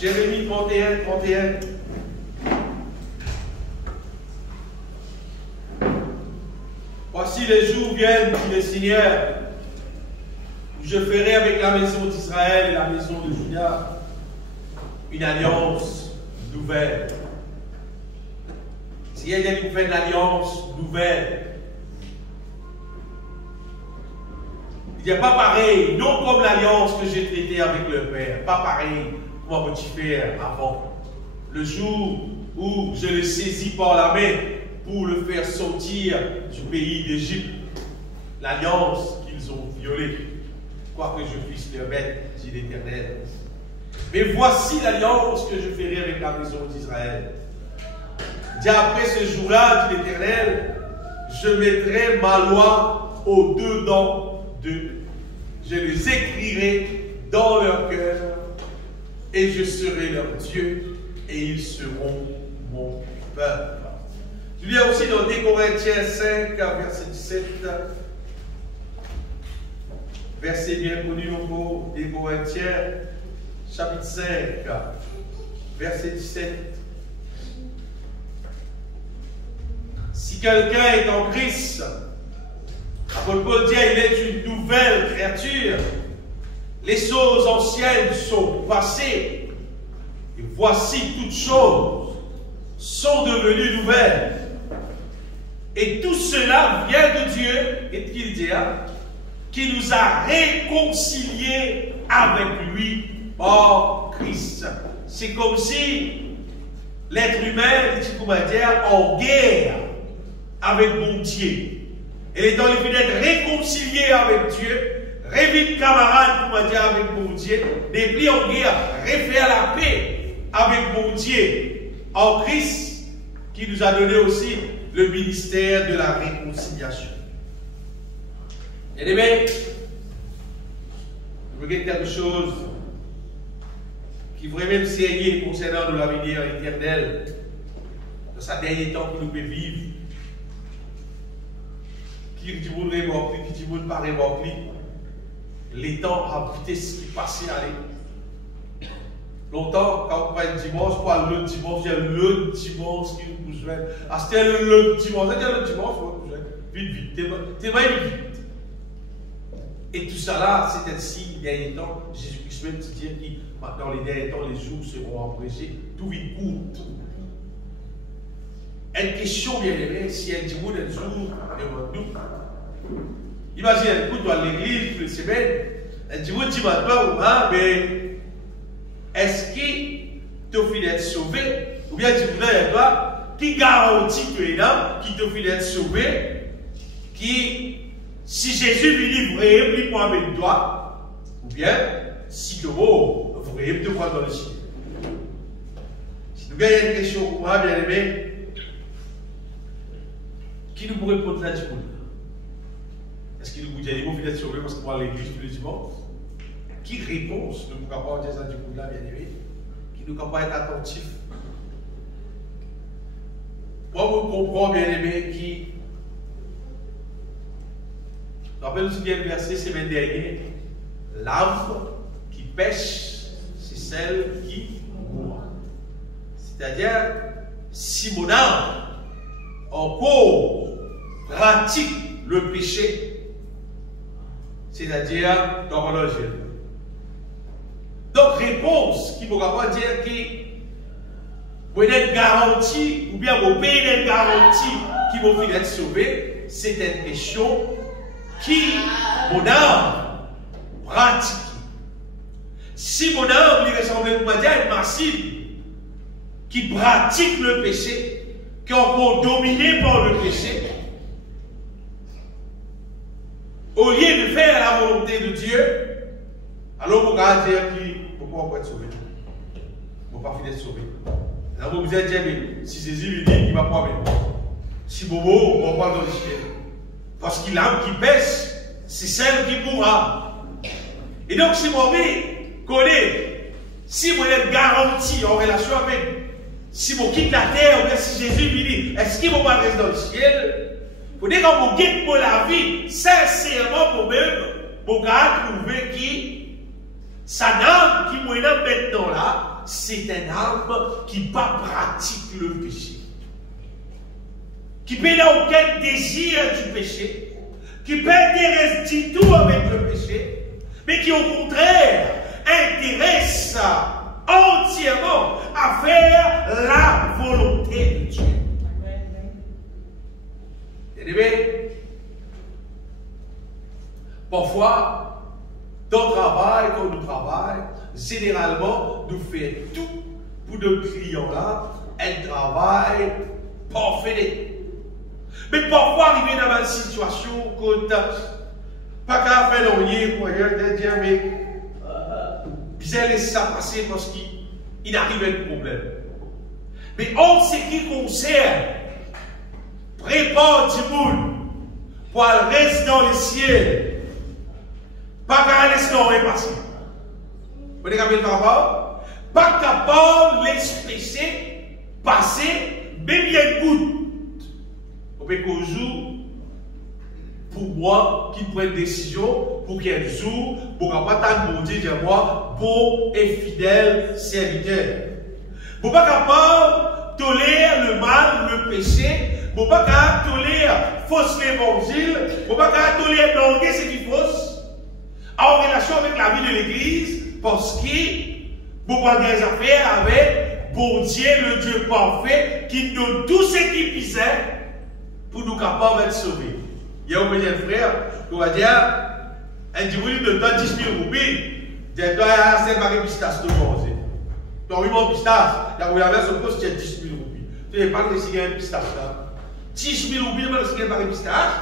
Jérémie 31, 31. Voici les jours viennent, dit le Seigneur, où je ferai avec la maison d'Israël et la maison de Juda une alliance nouvelle. Si il y a une alliance nouvelle, il n'y a pas pareil, non comme l'alliance que j'ai traitée avec le Père, pas pareil comme on peut faire avant. Le jour où je le saisis par la main pour le faire sortir du pays d'Égypte, l'alliance qu'ils ont violée, quoi que je puisse leur mettre, dit l'Éternel. Mais voici l'alliance que je ferai avec la maison d'Israël. Dit après ce jour-là, dit l'Éternel, je mettrai ma loi au-dedans d'eux. Je les écrirai dans leur cœur et je serai leur Dieu et ils seront mon peuple. Tu lis aussi dans 2 Corinthiens 5, verset 17, verset bien connu au mot, 2 Corinthiens, chapitre 5, verset 17. Si quelqu'un est en Christ, Paul dit, il est une nouvelle créature. Les choses anciennes sont passées. Et voici toutes choses sont devenues nouvelles. Et tout cela vient de Dieu, et qu'il dit, qui nous a réconciliés avec lui par Christ. C'est comme si l'être humain était en guerre avec mon Dieu. Et étant le fait d'être réconcilié avec Dieu, révite camarade, pour dire avec mon Dieu, depuis en guerre, refaire la paix avec mon Dieu en Christ, qui nous a donné aussi le ministère de la réconciliation. Et les mecs, je regarde quelque chose qui vraiment sérieux concernant l'avenir éternel, dans sa dernier temps que nous pouvons vivre. Qui dit vous remorqué, qui dit vous ne pas remorqué, les temps à vitesse qui passait aller. Longtemps, quand on va le dimanche, quoi, le dimanche, il y a le dimanche qui nous pousse. Ah, c'était le dimanche, il y a le dimanche, vite, vite, t'es pas vite. Et tout ça là, c'est ainsi, les derniers temps, Jésus-Christ même dit que maintenant, les derniers temps, les jours seront abrégés, tout vite court, tout. Une question bien aimée, si elle dit vous un jour devant nous. Imaginez, elle court dans l'église toutes les semaines, elle dit vous dit maintenant, mais est-ce que tu finis d'être sauvé? Ou bien dit vous n'avez pas, qui garantit que là, qui te finis d'être sauvé, qui, si Jésus vient vrai, il prend avec toi, ou bien, si tu veux, vrai, te prend dans le ciel. Si nous avons une question pour moi, bien aimé, qui nous pourrait répondre là-dessus? Est-ce qu'il nous dit qu'il faut être sauvé parce qu'on va à l'église tous les dimanches? Qui réponse nous ne pouvons pas dire ça du coup là, bien aimé? Qui nous ne peut pas être attentif? Moi, vous comprenez, bien aimé, qui. Rappelez-vous bien le verset semaine dernière. L'âme qui pêche, c'est celle qui mourra. C'est-à-dire, si mon âme encore pratique le péché, c'est-à-dire dans l'Évangile. Donc, réponse qui ne pourra pas dire que vous êtes garanti, ou bien vous payez d'être garanti qui vous fait être sauvé, c'est une question qui, mon âme, pratique. Si mon âme lui ressemble à une machine qui pratique le péché, qui est encore dominé par le péché, au lieu de faire la volonté de Dieu, alors vous allez dire pourquoi on peut être sauvé. On ne peut pas finir de sauver. Alors vous allez dire, mais si Jésus lui dit, il ne va pas venir. Si Bobo, on parle dans le ciel. Parce que l'âme qui pêche, c'est celle qui mourra. Et donc, si mon connaît, si vous êtes garanti en relation avec, si vous quittez la terre, ou bien si Jésus lui dit, est-ce qu'il va pas rester dans le ciel? Vous dites quand vous quittez pour la vie, sincèrement pour même, pour trouver qui, sa âme qui mouille maintenant là, c'est un âme qui pas pratique le péché. Qui n'a aucun désir du péché, qui peut intéresse du tout avec le péché, mais qui au contraire intéresse entièrement à faire la volonté de Dieu. Bien-aimés, parfois, dans le travail, quand nous travaillons, généralement, nous faisons tout pour nos clients-là, un travail parfait. Mais parfois, arriver dans une situation où pas qu'à faire l'oreiller, quoi, dire, mais bien laisser ça passer parce qu'il arrive un problème. Mais en ce qui concerne, prépare du monde pour aller rester dans le ciel, pas qu'à laisser l'oreiller passer. Vous voyez comment il va pas capable de laisser passer, même bien good. Qu'au jour, pour moi, qui prenne une décision, pour qu'un jour, pour qu'on pas tant de dire moi, bon et fidèle serviteur. Pour pas capable de tolérer le mal, le péché, pour pas capable de tolérer fausse l'évangile, pour pas capable de tolérer languer ce qui est fausse, en relation avec la vie de l'Église, parce qu'il pour pas des affaires avec bon Dieu, le Dieu parfait, qui donne tout ce qui pisait, pour nous capables d'être sauvés. Il y a un petit frère qui va dire, un dimanche de 10 000 roupies, de toi à 5 barils pistaches de manger. Donc, oui, mon pistache, il y a son poste, il y a 10 000 roupies. Tu n'as pas de cigarettes pistache là. 10 000 roupies, il y a un baril pistache.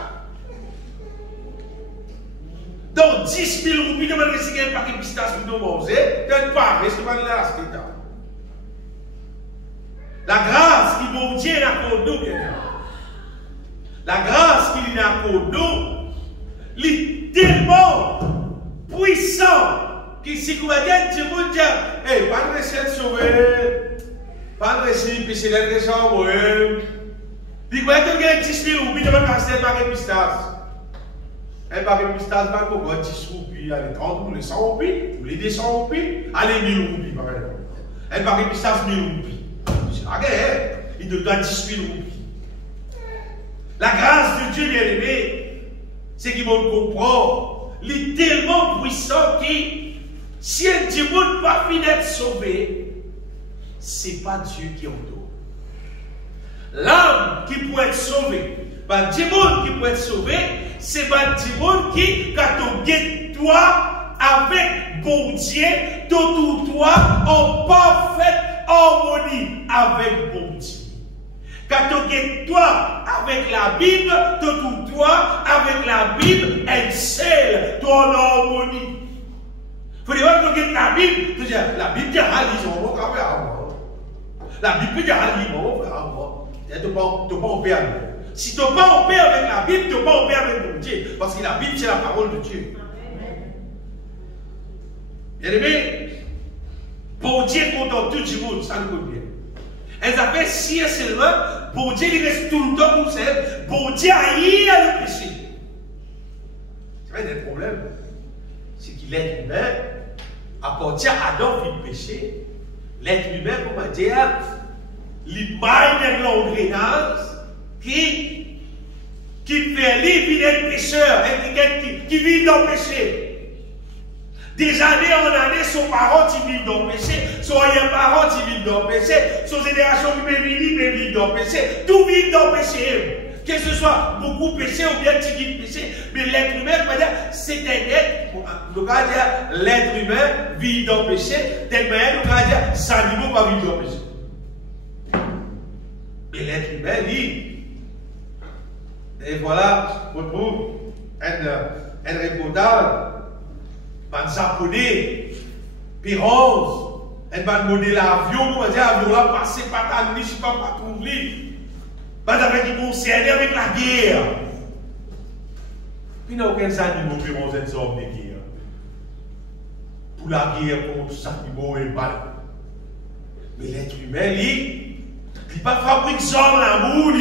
Donc, 10 000 roupies, il y a un baril pistache pour nous manger. Tu n'as pas, reste pas là, c'est ça. La grâce qui bon Dieu a pour nous, bien. La grâce qu'il a pour nous, est tellement puissant que si vous voyez un petit peu dire, hey, pas de recette sauvée, pas de recette, puis c'est la recette en moi-même. Puis vous voyez que vous avez 10 000 roupies, vous avez acheté un baril de pistache. Un baril de pistache, vous avez 10 roupies, allez, 30, vous voulez 100 roupies, vous voulez 200 roupies, allez, 1000 roupies, par exemple. Un baril de pistache, 1000 roupies. C'est la guerre, il te doit 10 000 roupies. La grâce de Dieu bien-aimé, c'est qu'il va comprendre. Il est tellement puissant que si un démon ne pas finir d'être sauvé, ce n'est pas Dieu qui en donne. L'âme qui peut être sauvée, le démon qui peut être sauvé, c'est pas le démon qui, quand tu guettes toi avec bon Dieu, tout toi en parfaite harmonie avec bon Dieu. Quand tu toi avec la Bible, tout toi avec la Bible, elle scelle ton harmonie. Il faut dire que la Bible, tu dis, la Bible dit à l'ison, la Bible dit à l'ison, tu n'es pas en paix avec. Si tu n'es pas en paix avec la Bible, tu n'es pas en paix avec mon Dieu. Parce que la Bible, c'est la parole de Dieu. Bien aimé, pour Dieu content tout le monde, ça nous convient. Elles avaient si seulement, pour Dieu, il reste tout le temps pour ça, pour Dieu haïr le péché. C'est vrai, il y a un problème. C'est qu'il est humain, à partir d'Adam, il péché. L'être humain, comment dire, l'image de l'engrenage qui fait vivre des pécheurs, qui vit dans le péché. Des années en années, son parent qui vit dans le péché, son parent qui vit dans le péché, son génération qui vit dans le péché, tout vit dans le péché. Que ce soit beaucoup péché ou bien qui vit péché, mais l'être humain, c'est un être, nous allons dire, l'être humain vit dans le péché, tel manière, nous allons dire, les animaux pas vivre dans le péché. Mais l'être humain vit. Et voilà, on trouve un reportage. Un japonais, Pironze, elle va demander l'avion, on va dire l'avion là passé par ta nuit, je ne sais pas trouver. Avec qui concerne avec la guerre. Il n'y a aucun animal qui vont être hommes de guerre. Pour la guerre, pour tout ça, animaux et mal. Mais l'être humain, il ne fabrique pas l'amour,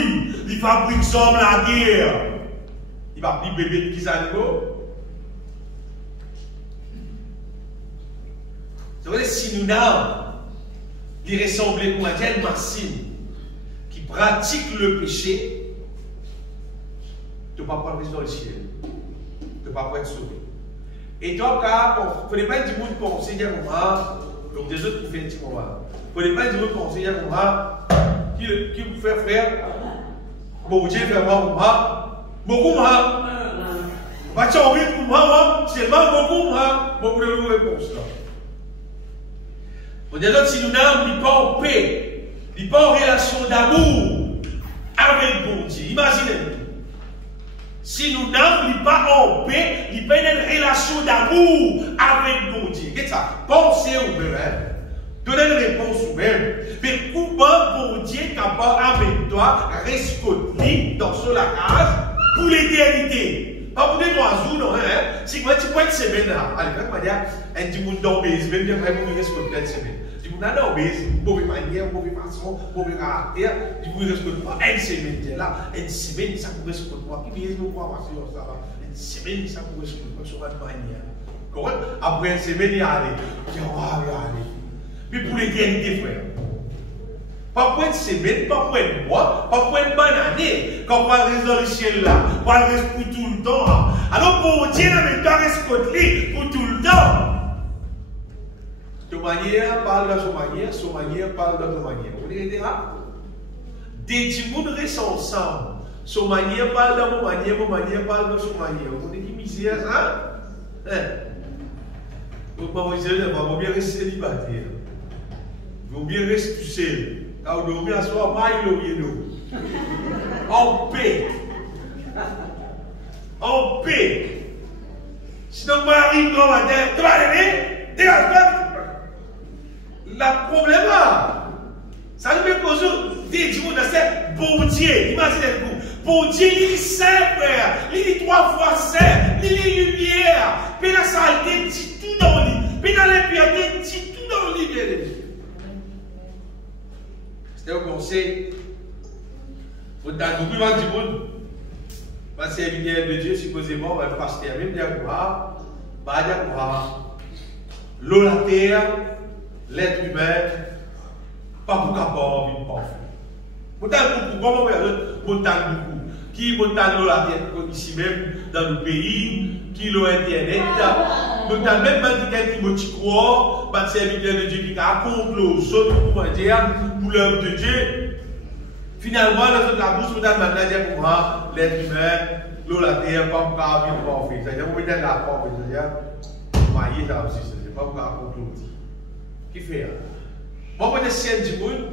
il fabrique la guerre. Il va plus bébé de qui animaux. C'est vrai, si nous n'avons il ressemble à une machine qui pratique le péché, tu ne vas pas rester dans le ciel. Tu ne vas pas être sauvé. Et toi, il ne faut pas dire que tu penses qu'il y a un moment, donc des autres qui font un petit moment. Il ne faut pas dire que tu penses qu'il y a un moment qui vous fait frère, bon Dieu fait moi, beaucoup moi. Pas de envie pour moi, seulement beaucoup de réponses là. On dit si nous n'avons pas en paix, il pas en relation d'amour avec bon Dieu. Imaginez-vous. Si nous n'avons pas en paix, il pas une relation d'amour avec bon Dieu. Qu'est-ce que ça? Pensez vous-même. Donnez une réponse vous-même. Mais comment bon Dieu est capable avec toi rescoter dans son cage pour l'éternité? Pas pour des oiseaux, non, hein? Si moi, tu peux une semaine là. Allez, quand on va dire, un petit monde d'obèse, même bien vraiment, il reste une semaine. Du coup, on a d'obèse, mauvaise manière, mauvaise façon, mauvais caractère. Du coup, il reste pas une semaine là. Une semaine, ça pourrait se pas. Qui vient nous voir sur ça va? Une semaine, ça pourrait se pas sur votre manière. Correct? Après une semaine, il y a allé. Il y a allé. Mais pour l'éternité, frère. Pas pour une semaine, pas pour un mois, pas pour une bonne année. Quand on va rester dans le ciel là, on va rester pour tout le temps. Alors pour Dieu, on doit rester pour tout le temps. De manière parle de son manière parle de son manière. Vous voyez là? Des gens restent ensemble. Son manière parle de mon manière parle de son manière. Vous voyez qui misère ça? Donc, on va bien rester célibataire. On va bien rester tout seul. Quand on dormit à soi, en paix. En paix. Sinon, on arrive dans la terre, tu vas aller, dégage. Le problème là, ça nous fait cause des gens de bon Dieu. Imaginez-vous, bon Dieu, il est saint, frère. Il est 3 fois saint. Il est lumière. Puis la saleté dit tout dans le lit. Puis dans l'impureté dit tout dans le lit. C'est un conseil. Vous avez beaucoup de monde. Parce que la lumière de Dieu, supposément, va le pasteur, même d'Agoura, l'eau, la terre, l'être humain, pas pour capable de pas faire. Vous avez beaucoup, comment vous avez beaucoup? Qui montagne l'eau, la terre, ici même, dans le pays, qui l'eau internet, vous avez même dit qu'il y croit, parce que c'est la lumière de Dieu qui raconte l'eau, pour l'œuvre de Dieu. Finalement, la bouche, vous avez maintenant dit pour moi, l'être humain, l'eau, la terre, pas pour capable de pas faire. C'est-à-dire, vous mettez d'accord, c'est-à-dire, vous voyez ça aussi, c'est pas pour capable de faire. Qui fait? Moi, je suis du monde,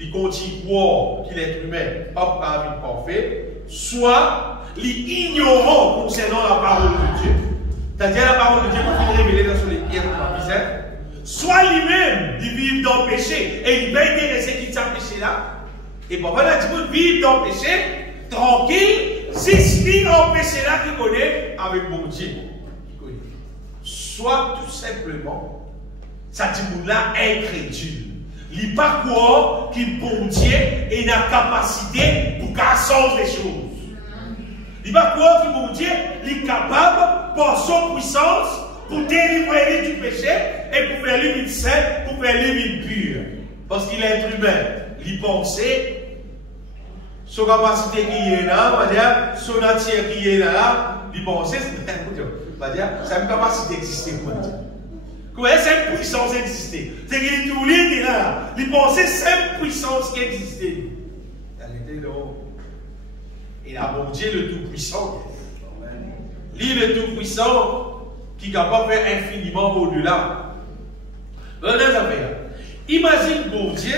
il continue à croire qu'il est humain, pas pour capable de pas faire, soit l'ignorant concernant la parole de Dieu. C'est-à-dire la parole de Dieu pour qu'il révéler dans son pierres pour la misère. Soit lui-même, il vit dans le péché et il va intéresser qu'il t'a péché là. Et pour voilà, tu peux vivre dans le péché, tranquille, si vit dans le péché là qu'il connaît avec mon Dieu. Soit tout simplement, ça dit là incrédule. Il n'est pas quoi qu'il bon Dieu et la capacité pour qu'elle change les choses. Il n'est pas quoi qu'il bon Dieu est capable par son puissance pour délivrer du péché et pour faire lui une sainte, pour faire lui une pure. Parce qu'il est humain. Il pensait, son capacité qui est là, on va dire, son nature qui est là, il pensait, on va dire, c'est une capacité d'exister pour Dieu. Comment c'est une puissance exister? C'est qu'il est tout lié là. Il pensait c'est une puissance qui existait. Il était là. Et là, bon Dieu, le Tout-Puissant. Lui, le Tout-Puissant, qui est capable de faire infiniment au-delà. Imagine bon Dieu.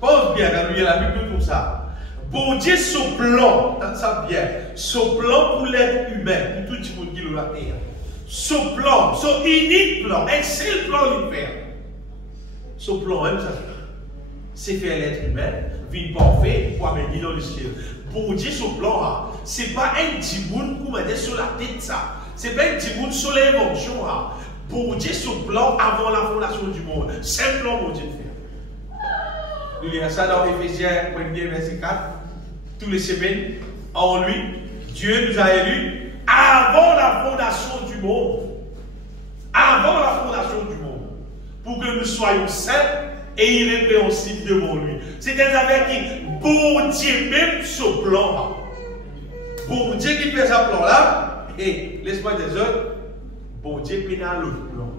Pense bien, quand il y a la Bible comme ça. Bon Dieu, son plan, dans ça bien, son plan pour l'être humain, pour tout le monde qui est la terre. Son plan, son unique plan, un seul plan il fait. Son plan, même ça, c'est faire l'être humain, vivre parfait, pour amener dans le ciel. Pour dire son plan, ce n'est pas un petit monde pour mettre sur la tête ça. Ce n'est pas un petit monde sur l'invention. Pour dire son plan avant la fondation du monde. C'est un plan pour Dieu de faire. Nous lisons ça dans Éphésiens 1er verset 4. Tous les semaines, en lui, Dieu nous a élus avant la fondation du monde. Avant la fondation du monde. pour que nous soyons saints et irrépréhensibles devant lui. C'est des affaires qui, bon Dieu, même ce plan-là, bon Dieu qui fait ce plan-là, et laisse-moi des autres, bon Dieu qui a l'autre plan.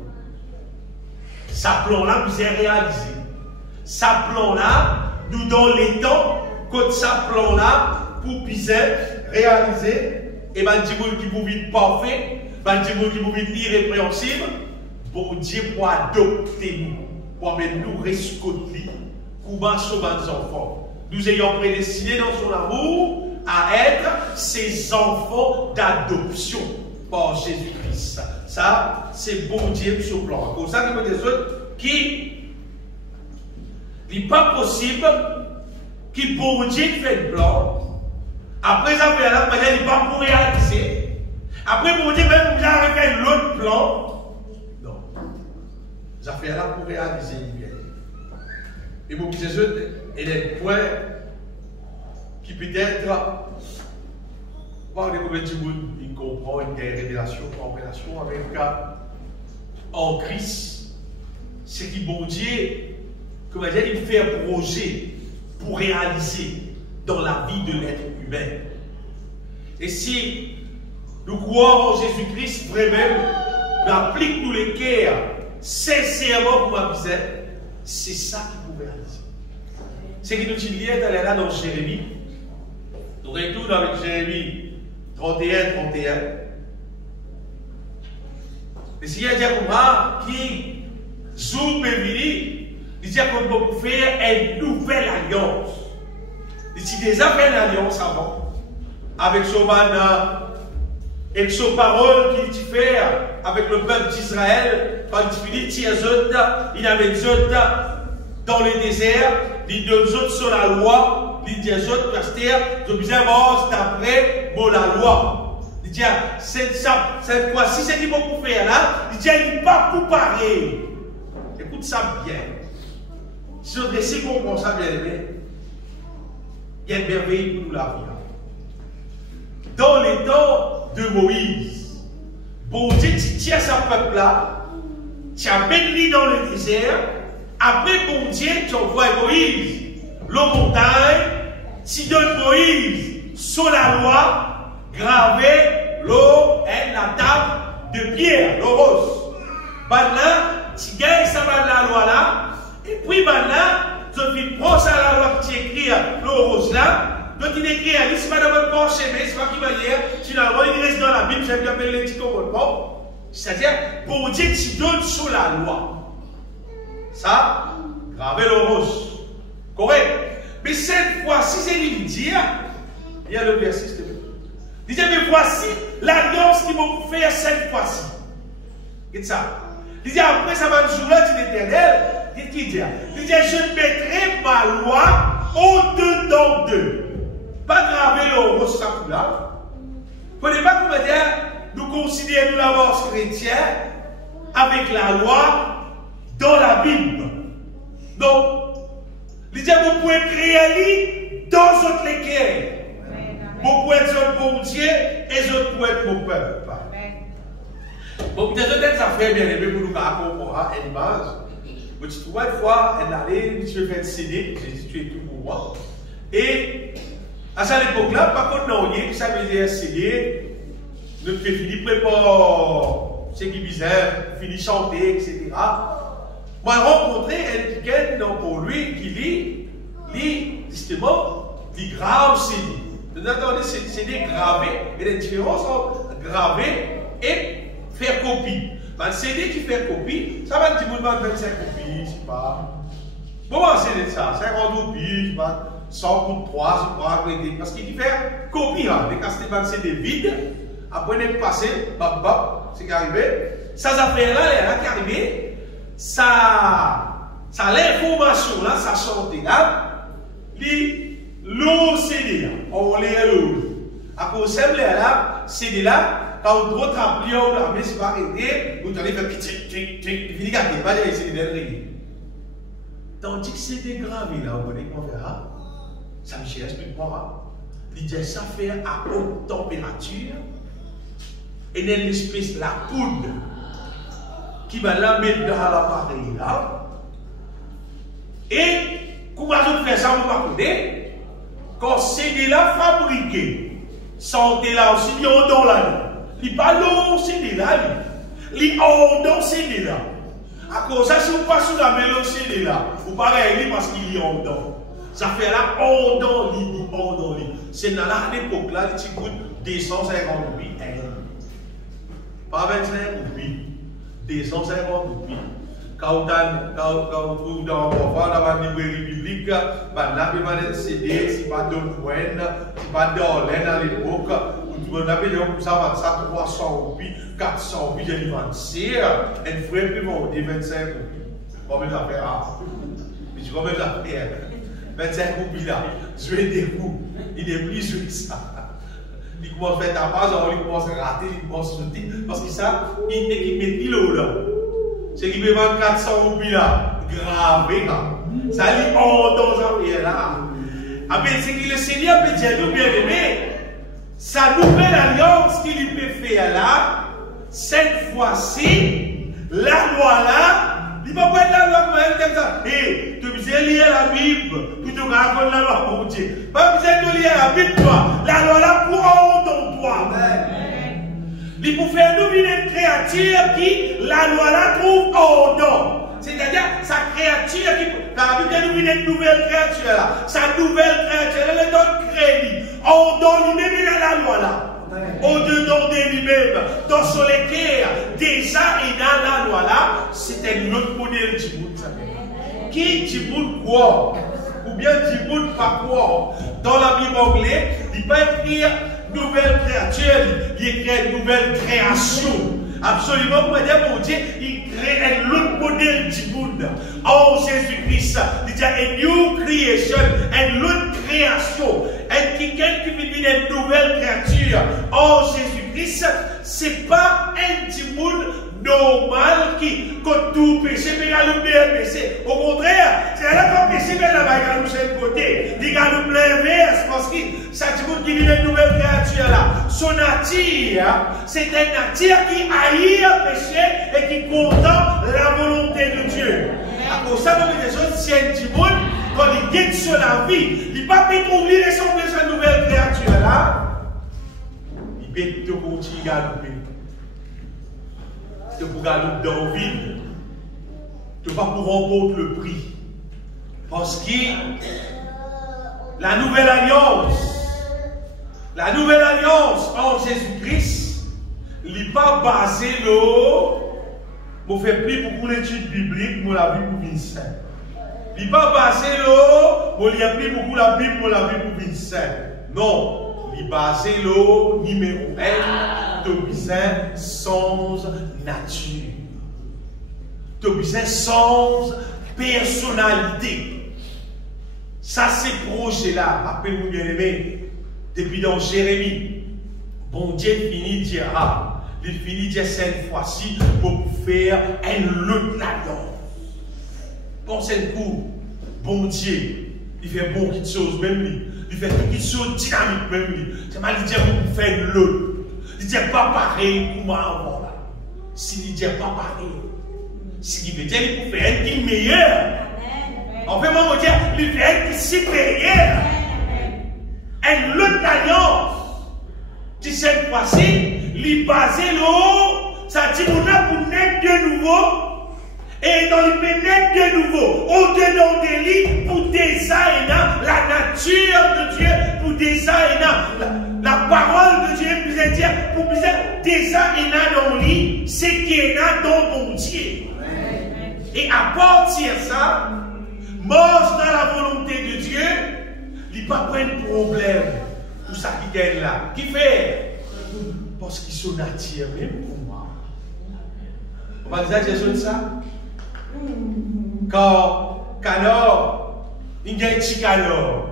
Ce plan-là nous est réalisé. Ce plan-là, nous dans les temps, quand ce plan-là, pour puisse réaliser, et bien, Dieu qui vous vit parfait, Dieu qui vous vit irrépréhensible, bon Dieu pour adopter nous, pour mettre nous rescouter, pour sauver nos enfants. Nous ayons prédestiné dans son amour à être ses enfants d'adoption par Jésus-Christ. Ça, c'est bon Dieu sur le plan. Pour ça, il y a des autres qui n'est pas possible qui bon Dieu fait le plan. Après ça, il n'est pas pour réaliser. Après, bon Dieu, même vous avez fait l'autre plan. Non. Les affaires là pour réaliser bien. Et pour que ces autres aient des points qui peut-être, par les combien de monde, ils comprennent une révélation en relation avec en Christ. C'est qui bon Dieu, comment dire, il fait un projet pour réaliser dans la vie de l'être humain. Et si nous croyons en Jésus-Christ, vraiment, nous appliquons les cœurs sincèrement pour ma vie, c'est ça qui peut réaliser. C'est qui nous dit là dans Jérémie. Nous retournons avec Jérémie 31. Et s'il y a des gens qui zoom et venir, il dit qu'on peut faire une nouvelle alliance. Il dit déjà fait une alliance avant, avec son mandat, et son parole qu'il dit faire avec le peuple d'Israël, quand il dit il avait des autres dans le désert, il dit des autres sur la loi, il dit des autres pasteurs, de bien d'après la loi. Il dit cette fois-ci, c'est qu'il faut faire là, il dit il n'est pas pour pareil. Écoute ça bien. Si on essaie de comprendre ça bien aimé, il y a une merveille pour nous la vie. Dans les temps de Moïse, bon Dieu, tu tiens sa peuple là, tu as béni dans le désert, après bon Dieu, tu envoies Moïse, la montagne, tu donnes Moïse sur la loi, gravé l'eau et la table de pierre, le rose. Maintenant, tu gagnes ça dans la loi là, et puis maintenant, tu prends ça la loi que tu écris, le rose là, donc il écrit, il c'est pas dans votre penché, mais c'est pas qui va dire, finalement il reste dans la Bible, j'aime bien appeler les petits commandements, c'est-à-dire, pour dire, tu donnes sous la loi. Ça, gravé le rose. Correct? Mais cette fois-ci, c'est lui dire, il y a le verset, s'il te plaît. Il dit, mais voici l'alliance qu'ils vont faire cette fois-ci. Qu'est-ce ça? Il dit, après ça va nous jouer là, dit l'Éternel. Qu'est-ce qu'il dit? Il dit, je mettrai ma loi au-dedans d'eux. Pas graver le rose ça là. Vous ne pouvez pas comment dire, nous considérons l'avance chrétien avec la loi dans la Bible. Donc, il dit, vous pouvez créer dans votre cœur. Vous pouvez être bon Dieu et vous pouvez être mon peuple. Bon, peut-être des affaires bien aimées pour nous comprendre à une base. Mais tu trouves une fois, elle allait, tu veux faire CD, j'ai dit, tu es tout pour moi. Et à cette époque-là, par contre, non, il y a ça veut dire CD, nous fait finir préparer ce qui est bizarre, finir chanter, etc. Moi, j'ai rencontré quelqu'un pour lui qui lit justement, lit grave CD. Vous entendez, c'est des gravés, et les différences entre graver et faire copie. Le CD qui fait copie, ça va dire que vous demandez 25 copies, c'est pas. Comment c'est ça? 50 copies, c'est pas 100 pour 3, c'est pas. Parce qu'il fait copie, hein. Les cassettes, c'est des vides. Après, on est passé, c'est arrivé. Ça, affaires-là, elle est arrivée. Ça, l'information là, ça sortait là. L'eau CD là, on lit l'eau. À cause de là, CD là, quand on d'autres applis, on l'a mis, c'est pas arrêté, vous allez faire tic, il finit gâter, pas les CD d'elle. Tandis que c'est dégravé là, on connaît qu'on verra. Ça me cherche, explique-moi. Il dit ça fait à haute température, et dans l'espèce la poudre qui va la mettre dans l'appareil là. Et comment je fais ça, vous ne connaissez quand CD là fabriqué, santé là aussi, il y a un don là. Il n'y a pas long CD là. Il y a un don CD là. À cause de ça, si vous passez sur la mélange CD là, vous parlez parce qu'il y a un don. Ça fait là, un don, c'est dans l'époque là, il coûte 250 roupies. Pas 25 roupies, 250 roupies. Quand on trouve dans la librairie biblique, on a des CD, si pas de Gwen, si pas d'Orlaine à l'époque, on a payé comme ça 300 roupies, 400 roupies, j'ai dit 26, et une fois plus bon, 25 roupies. Combien ça fait? Mais je combien ça fait? 25 roupies là, je vais des coups, il est plus joué que ça. Il commence à faire ta page, il commence à rater, il commence à sauter, parce que ça, il met kilo là. C'est qui peut vendre 400 roupies là, gravé là. Ça lit en dans un pied là. Après, c'est que le Seigneur peut dire, nous bien aimé, sa nouvelle alliance qu'il peut faire là, cette fois-ci, la loi là, il ne va pas être la loi comme ça. Et tu besoin de lire la Bible, plutôt qu'à raconter la loi pour Dieu. Pas besoin de lire la Bible, toi. La loi là pour en dans toi. Il pour faire nous une créature qui, la loi là, trouve en don. C'est-à-dire, sa créature qui, la Bible nous une nouvelle créature là. Sa nouvelle créature, elle est donne crédit. En don lui-même, il a la loi là. Au-dedans de lui-même, dans son équerre, déjà, il a la loi là. C'est un autre modèle du monde. Qui dit quoi? Ou bien dit pas quoi? Dans la Bible anglaise, il peut écrire nouvelle créature, il crée une nouvelle création. Absolument, pour dire, mon Dieu, il crée un autre modèle du monde. En Jésus-Christ, il dit a new creation, une autre création. Et quelqu'un qui vit une nouvelle créature en Jésus-Christ, ce n'est pas un monde normal qui, quand tout péché, mais il y a le meilleur péché. Au contraire, c'est là qu'on péché, mais là-bas, il y a le seul côté. Il y a le plein inverse, parce que chaque monde qui vit une nouvelle créature là, son nature, c'est une nature qui haït le péché et qui contemple la volonté de Dieu. À cause de ça, les choses, si un petit monde, quand il guette sur la vie, il ne peut pas trouver ressembler à cette nouvelle créature là, il peut te continuer à louper. Tu pour gagner dans la ville, tu vas pour remporter le prix. Parce que la nouvelle alliance en Jésus-Christ, n'est pas basée là, je fais plus beaucoup d'études bibliques, je la vie pour Vincent. Il n'est pas basé là, je lis plus beaucoup la Bible, je la vie pour Vincent. Non. Il est basé là, numéro 1, tu as besoin sans nature. Tu as besoin sans personnalité. Ça, c'est projet-là, rappelez-vous bien aimé, depuis dans Jérémie, bon Dieu finit de dire, il finit de dire cette fois-ci pour faire un autre alliance. Pensez le coup, bon Dieu, il fait beaucoup de choses, même lui. Il fait quelque chose de dynamique même lui. C'est mal de dire qu'on fait l'autre. Il dit pas pareil pour moi avant là. S'il dit pas pareil, ce qui veut dire qu'il peut faire un qui meilleur. En fait, moi, je veux dire, il fait un qui supérieur. Et l'autre alliance, qui cette fois-ci, il est basé là, ça dit qu'on a pour naître de nouveau. Et dans le pénètre de nouveau, au-dedans de lui, pour designer la nature de Dieu, pour designer la parole de Dieu, pour designer dans lui ce qui est là dans mon Dieu. Et à partir de ça, mange dans la volonté de Dieu, il n'y a pas de problème. Tout ça qui est là. Qui fait? Parce qu'ils sont nature même pour moi. On va dire Jésus de ça? Quand canard, il y a un petit canard.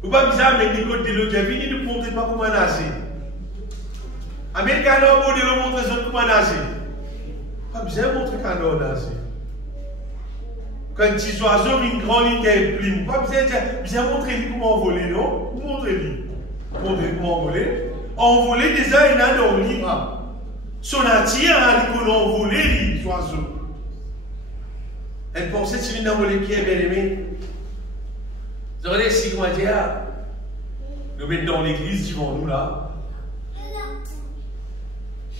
Vous ne pouvez pas dire, mais Nico de l'autre, il ne montre pas comment nager. Mais le canard, il ne montre pas comment nager. Pas besoin de montrer canard nager. Quand un petit oiseau vient grand, il est plume. Pas besoin de montrer comment voler, non? Montrez-lui. Montrez comment voler. Envoler déjà, il y a dans le livre. Son nature, il a envolé les oiseaux. Elle pensait que c'est une molécule bien aimée. Vous savez, si comment dire, nous mettons dans l'église devant nous là.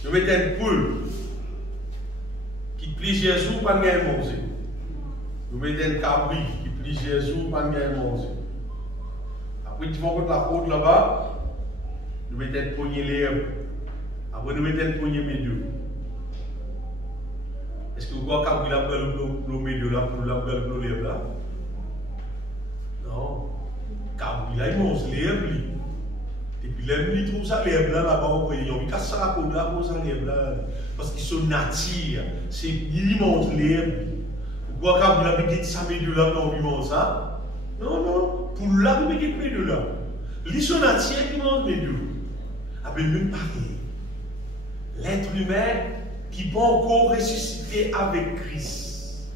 Nous mettons une poule qui plie Jésus, pas de gain manger. Nous mettons un cabri qui plie Jésus, pas de gain manger. Après, tu vas contre la côte là-bas, nous mettons une poignée lèvres. Après, nous mettons une poignée médieux. Est-ce que vous croyez qu'il y a le médieux là pour le lèvres là? Non. Cabri là, il mange les lèvres. Et puis, il trouve ça lèvres là là-bas. Il casse ça la côte là pour ça lèvres là. Parce qu'ils sont nature. Il mange les lèvres. Vous croyez qu'il y a dit ça médieux là, non, il mange ça? Non, non. Pour là, vous mettez les deux là. Ils sont nature qui mangent les deux. Avec même pareil. L'être humain qui peut encore ressusciter avec Christ.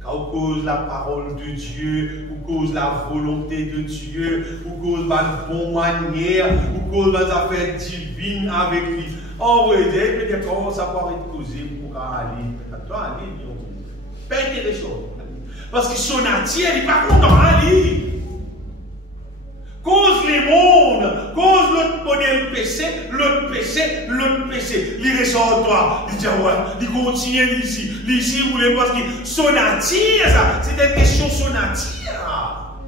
Quand on cause la parole de Dieu, ou cause la volonté de Dieu, ou cause la bonne manière, ou cause les affaires divines avec lui. En vrai, peut-être comment ça peut être causé pour aller. Toi, aller, pas intéressant. Parce que son nature, il n'est pas content d'aller. Cause les mondes, cause l'autre modèle PC, l'autre PC, l'autre PC. Il ressort toi, il dit ouais, il continue ici, ici, vous voulez parce que son nature, ça, c'est une question de son nature.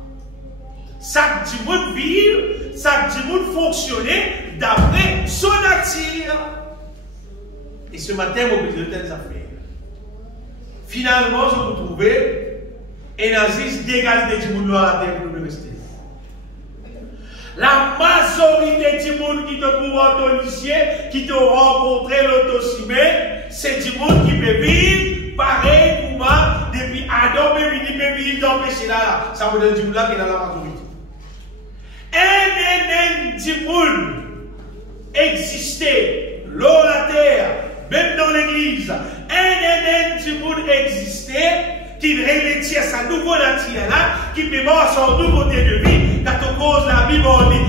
Ça dit monde vivre, ça dit monde fonctionner d'après son nature. Et ce matin, vous pouvez de telles affaires. Finalement, je vous trouvais un nazisme d'égalité du monde dans la terre pour nous rester. La majorité du monde qui te trouve au lycée, qui te rencontré l'autosimé, c'est du monde qui peut vivre pareil pour moi depuis Adam, peut vivre dans le péché là. Ça veut dire du monde là qui est dans la majorité. Un du monde existait, l'eau, la terre, même dans l'église. Un du monde existait qui revêtit sa nouvelle nature là, qui peut voir son nouveauté de vie. Quand on cause la Bible,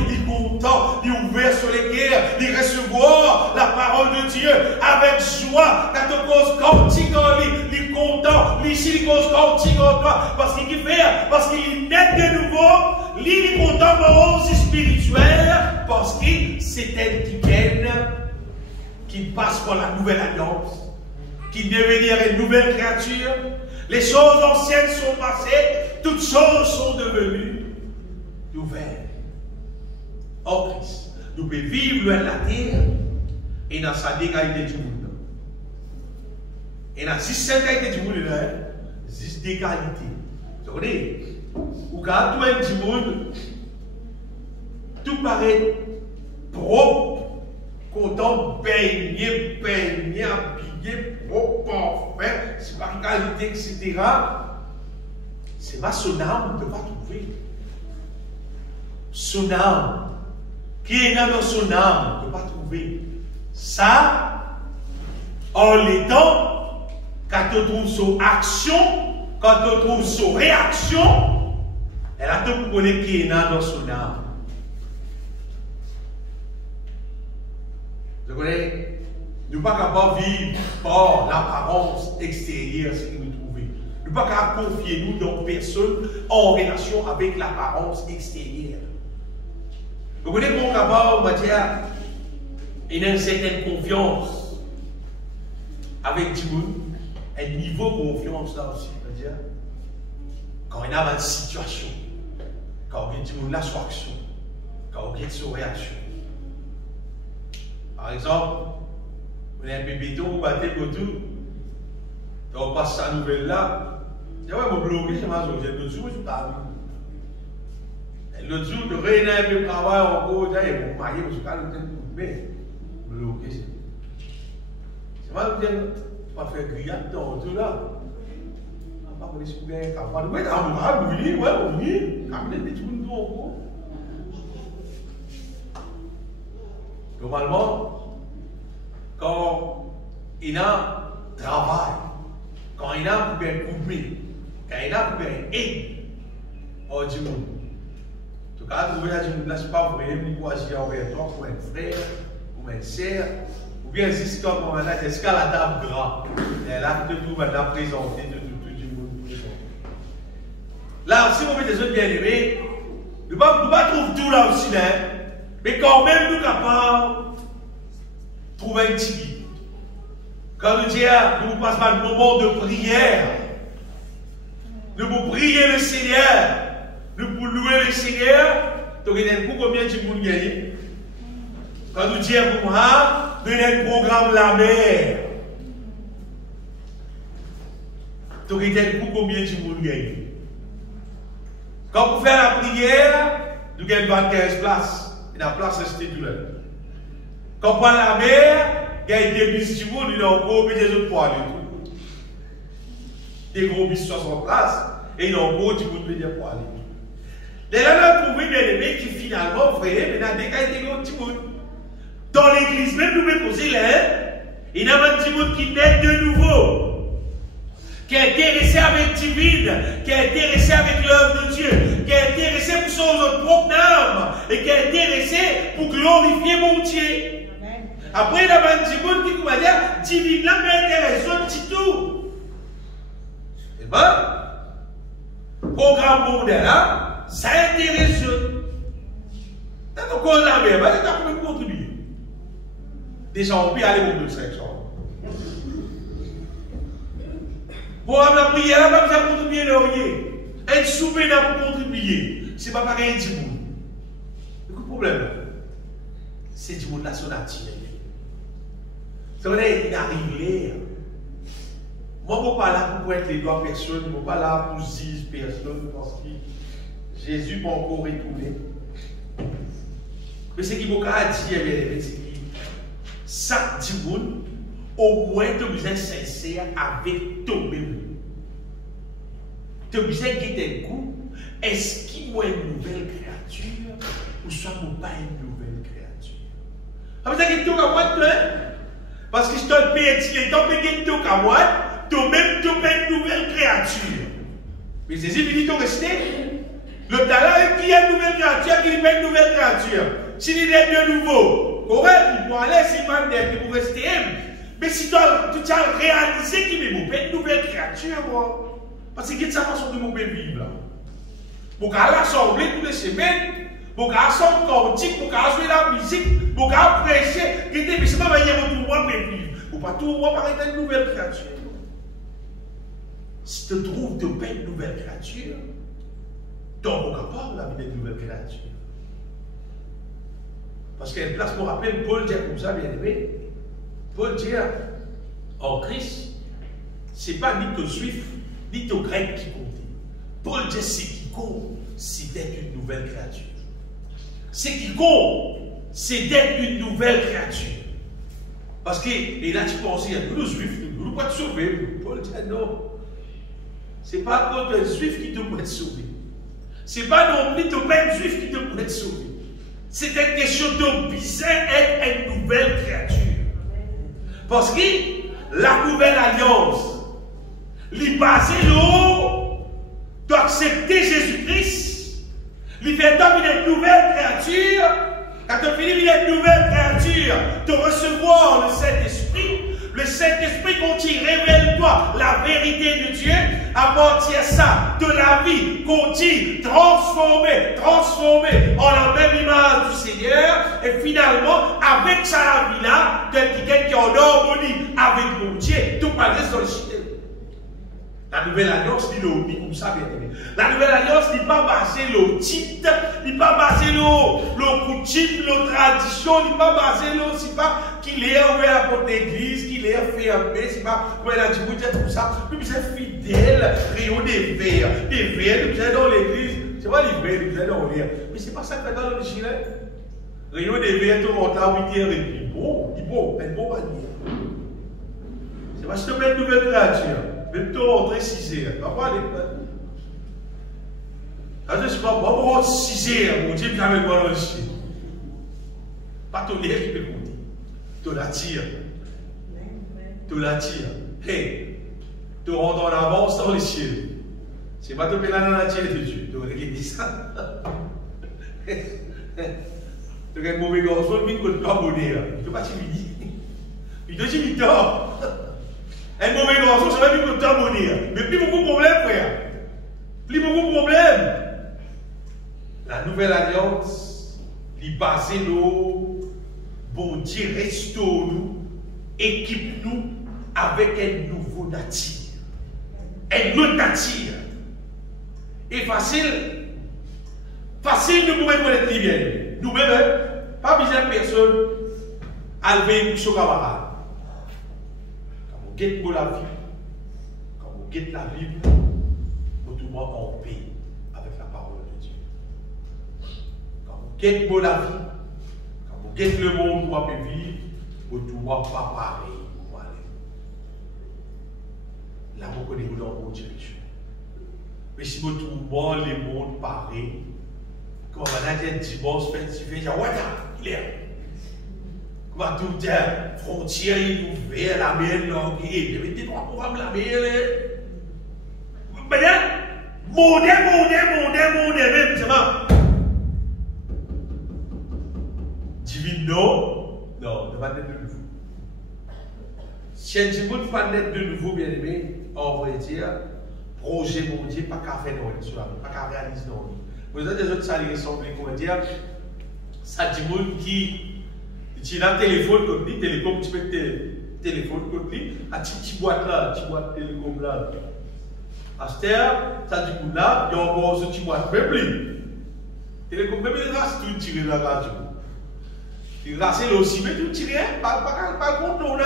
il est content, il est ouvert sur les guerres, il recevoir la parole de Dieu avec joie. Quand on cause cantique en lui, il est content, ici il cause cantique en toi, parce qu'il fait, parce qu'il est net de nouveau, il est content, mais aussi spirituel, parce que c'est elle qui passe par la nouvelle alliance, qui devenir une nouvelle créature. Les choses anciennes sont passées, toutes choses sont devenues nouvelles. En Christ, nous pouvons vivre loin de la terre et dans sa dégalité du monde. Et dans cette dégalité du monde, c'est d'égalité. Vous comprenez? Ou quand tout est du monde, tout paraît propre, content, baigné, habillé, propre, parfait, c'est par qualité, etc. C'est pas son âme de ne pas trouver. Son âme, qui est dans son âme, de ne pas trouver. Ça, en l'étant, quand on trouve son action, quand on trouve son réaction, elle a tout connaître qui est dans son âme. Vous connaissez? Nous ne sommes pas capables de vivre par l'apparence extérieure, ce que nous trouvons. Nous ne sommes pas capables de confier nous dans personne en relation avec l'apparence extérieure. Vous connaissez qu'on est capable, matière, il y a une certaine confiance avec Dieu, un niveau de confiance là aussi. C'est-à-dire, quand il y a une situation, quand il y a Dieu là son action, quand il y a son réaction. Par exemple, vous avez un bébé, vous battez le tout, on passe sa nouvelle là, je vais me bloquer, je vais me dire, je parle. L'autre jour, de réunir un peu de travail encore, je vais me marier, je vais me couper, bloquer. Je vais me dire, tu vas faire grillade dans tout là. On va pas connaître ce que c'est. On va me dire, on va venir, ouais, on va venir, on va venir, encore. Normalement, quand il y a travail, quand il y a un couper, quand il y a un aide, on dit non. En tout cas, trouver la Dieu, ce n'est pas vrai, ni quoi, si on est toi, ou un frère, ou une sœur, Ou bien jusqu'à la table gras. Et là, tout va la présenter, tout du monde présent. Là, si vous mettez des autres bien-aimés, nous ne pouvons pas trouver tout là aussi, hein, mais quand même, nous sommes capables de trouver un petit guide. Quand nous disons, nous passons par le moment de prière, nous pour prier le Seigneur, nous pour louer le Seigneur, tu as un coup combien de monde gagné? Quand nous disons pour moi, nous avons un programme la mer. Tu as un coup combien de monde gagné? Quand vous faites la prière, nous gagnons 15 places. Et la place reste tout là. Quand on prend la mer, il y a des bis du monde, il y a encore des autres poids. Des gros bis 60 places, et il y a encore du monde qui peut poids. Les gens ont trouvé bien aimés qui finalement, frère, mais dans des cas, il y a des petits monde. Dans l'église, même nous me poser là, il y a un petit monde qui naît de nouveau. Qui est intéressé avec divine, qui est intéressé avec l'œuvre de Dieu, qui est intéressé pour son propre âme, et qui est intéressé pour glorifier mon Dieu. Amen. Après, il y a un petit monde qui va dire, divine là m'intéresse un petit tout. C'est bon? Programme mondial là, ça intéresse. Dans le cas de la tu as combien de contribuer? Déjà, on peut aller pour 2 sections. Pour la prière, là, pas contribuer le rien. Un souper là pour contribuer. Ce n'est pas pareil du monde. Le problème, c'est du monde là, son nature. Ça veut dire qu'il arrive là. Moi, je ne suis pas là pour être les doigts personne, je ne suis pas là pour dire personne, parce que Jésus n'a pas encore retourné. Mais ce qu'il faut dire, c'est que ça, du monde, au moins, tu as besoin de sincère avec toi-même. Tu as besoin de guider un coup. Est-ce qu'il y a une nouvelle créature ou soit pas une nouvelle créature? Ça veut dire que tu as moi, parce que je t'ai payé, tu as payé tout à moi, toi-même, tu as une nouvelle créature. Mais c'est si tu as resté. Le talent qui est une nouvelle créature, qui n'est pas une nouvelle créature. S'il est de nouveau, correct, il peut aller, c'est pas de pour rester. Mais si tu as réalisé qu'il est une nouvelle créature, moi, parce que c'est sa façon de vivre. Pour qu'elle assemble toutes les semaines, pour qu'elle assemble cantique, pour qu'elle jouer la musique, pour qu'elle prêcher, mais c'est pas manière de tout le monde vivre. Pour pas tout le monde paraître une nouvelle créature. Si tu trouves de belles nouvelles créatures, tu es capable la vie d'une nouvelle créature. Parce qu'il y a une place pour rappeler, Paul dit comme ça, bien aimé. Paul dit, en Christ, ce n'est pas ni ton juif, ni ton grec qui compte. Paul dit, ce qui compte, c'est d'être une nouvelle créature. Ce qui compte, c'est d'être une nouvelle créature. Parce que, et là tu penses, il y a nous les juifs, nous ne pouvons pas te sauver. Paul dit, non. Ce n'est pas quand tu es juif qui te peut être sauvé. Ce n'est pas non plus ton père juif qui te peut être sauvé. C'est une question de besoin d'être une nouvelle créature. Parce que la nouvelle alliance, les basée d'accepter Jésus-Christ, les fait une nouvelle créature. Quand tu finis une nouvelle créature, de recevoir le Saint-Esprit. Le Saint-Esprit, quand il révèle-toi la vérité de Dieu, à partir de ça, de la vie, quand il transformer en la même image du Seigneur, et finalement, avec ça, la vie-là, quelqu'un qui est en harmonie avec mon Dieu, tout malgré dans le ciel. La nouvelle alliance, il est comme ça, bien aimé. La nouvelle alliance n'est pas basée sur le titre, il n'est pas basée sur le coutume, la tradition, il n'est pas basée sur c'est pas qu'il est ouvert pour l'église, qu'il est fermé, c'est pas pour la dit tout ça. Puis vous êtes fidèle, rayon des verres, vous êtes dans l'église, c'est pas les verres, vous êtes dans l'air. Mais c'est pas ça que dans le Chilien. Rayon des verres, tout le monde là, 8h30. Il est bon, un bon manière. C'est parce que tu mets une nouvelle créature. Même tu rentres 6 heures. Tu vas pas aller. Quand je ne sais pas, moi, je rentre 6 heures. Mon Dieu, avec moi dans le ciel. Pas ton air qui peut compter. Tu l'attires. Tu l'attires. Hey, tu rentres en avance dans le ciel. C'est pas ton pénal dans la tienne de Dieu. Tu regardes ça. Tu as un mauvais garçon, mais tu ne peux pas abonner. Tu ne peux pas t'imiter. Il te dit, il dort. Un mauvais garçon, ça va plus que temps monnaie. Mais plus beaucoup de problèmes, frère. Plus beaucoup de problèmes. La nouvelle alliance, il base nous, bon Dieu, restaure-nous, équipe-nous avec un nouveau nature. Un autre nature. Et facile de pouvoir connaître les biens. Nous-mêmes, pas besoin de personne à lever sur le camarade. Quand on guette pour la vie, quand on guette la Bible, nous tout le monde en paix avec la parole de Dieu. Quand on guette pour la vie, quand on guette le monde où on peut vivre, nous tout le monde pas pareil pour aller. Là, on connaît dans mon direction. Mais si vous tout le monde, les mondes pareil, comme on a dit un dimanche, tu fais dire, ouais, il est. Comment tout dire, frontière ouverte, la mer longue, et puis trois programmes la mer. Maintenant, monde, même, c'est pas. Divine, non, ne va pas être de nouveau. Si un dimanche ne va pas être de nouveau, bien aimé, on va dire, projet mondial, pas qu'à faire dans le pas qu'à réaliser dans le vous avez des autres salariés qui sont comment dire, ça dit qui tu as un téléphone comme dit, télécom, tu mets téléphone comme dit, à petite boîte là, petite boîte télécom là. À cette heure, ça dit que là, il y a encore ce petit boîte même plus. Télécom même il reste tout tiré dans la radio. Il reste l'OCB tout tiré, pas contourné.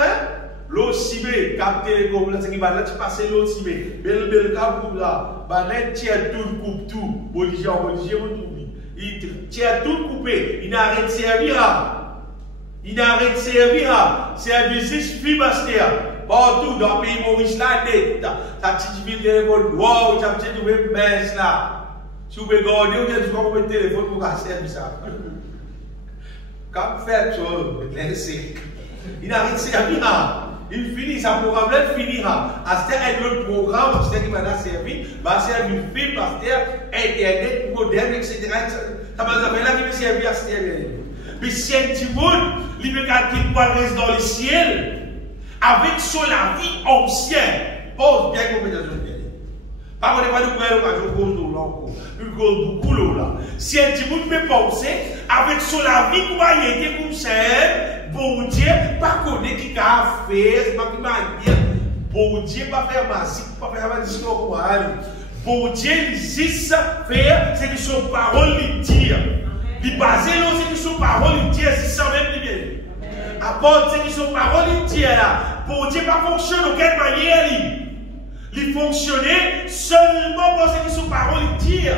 L'OCB, cap télécom là, c'est qui va là, tu passes l'OCB, bel cap comme là, banet tient tout coupe tout, boligé, on tout. Il tient tout coupé, il n'arrête de servir. Il n'arrête de servir. C'est un business fimastéa. Partout dans le pays Maurice là, ta petite ville de l'école, wow, tu as petit nouveau messe là. Si vous pouvez garder, vous avez toujours un téléphone pour servir ça. Comme fait, il n'arrête de servir. Il finit, sa programme là, il finira. À ce avec l'autre programme, c'est qui m'a servi, va servir film, Internet, moderne, etc. Ça m'a là qui me servir à ce mais si un petit monde, il me garde qu'il reste dans le ciel, avec son la vie ancienne, pose bien comme ça. Par contre, il va nous cause de l'eau, une cause beaucoup l'eau là. Si un petit monde peut penser, avec son la vie, comment il était comme ça, bon Dieu, pas connaître qui a fait, pas qui m'a dit, bon Dieu, pas faire massique, pas faire ma histoire, bon Dieu, il juste faire, c'est que son parole lui dire. Il base c'est que son parole, il dit, c'est ça même bien. Apporte, c'est que son parole, il dit là. Bon Dieu, pas fonctionne de quelle manière, il fonctionnait seulement parce que son parole, il dit.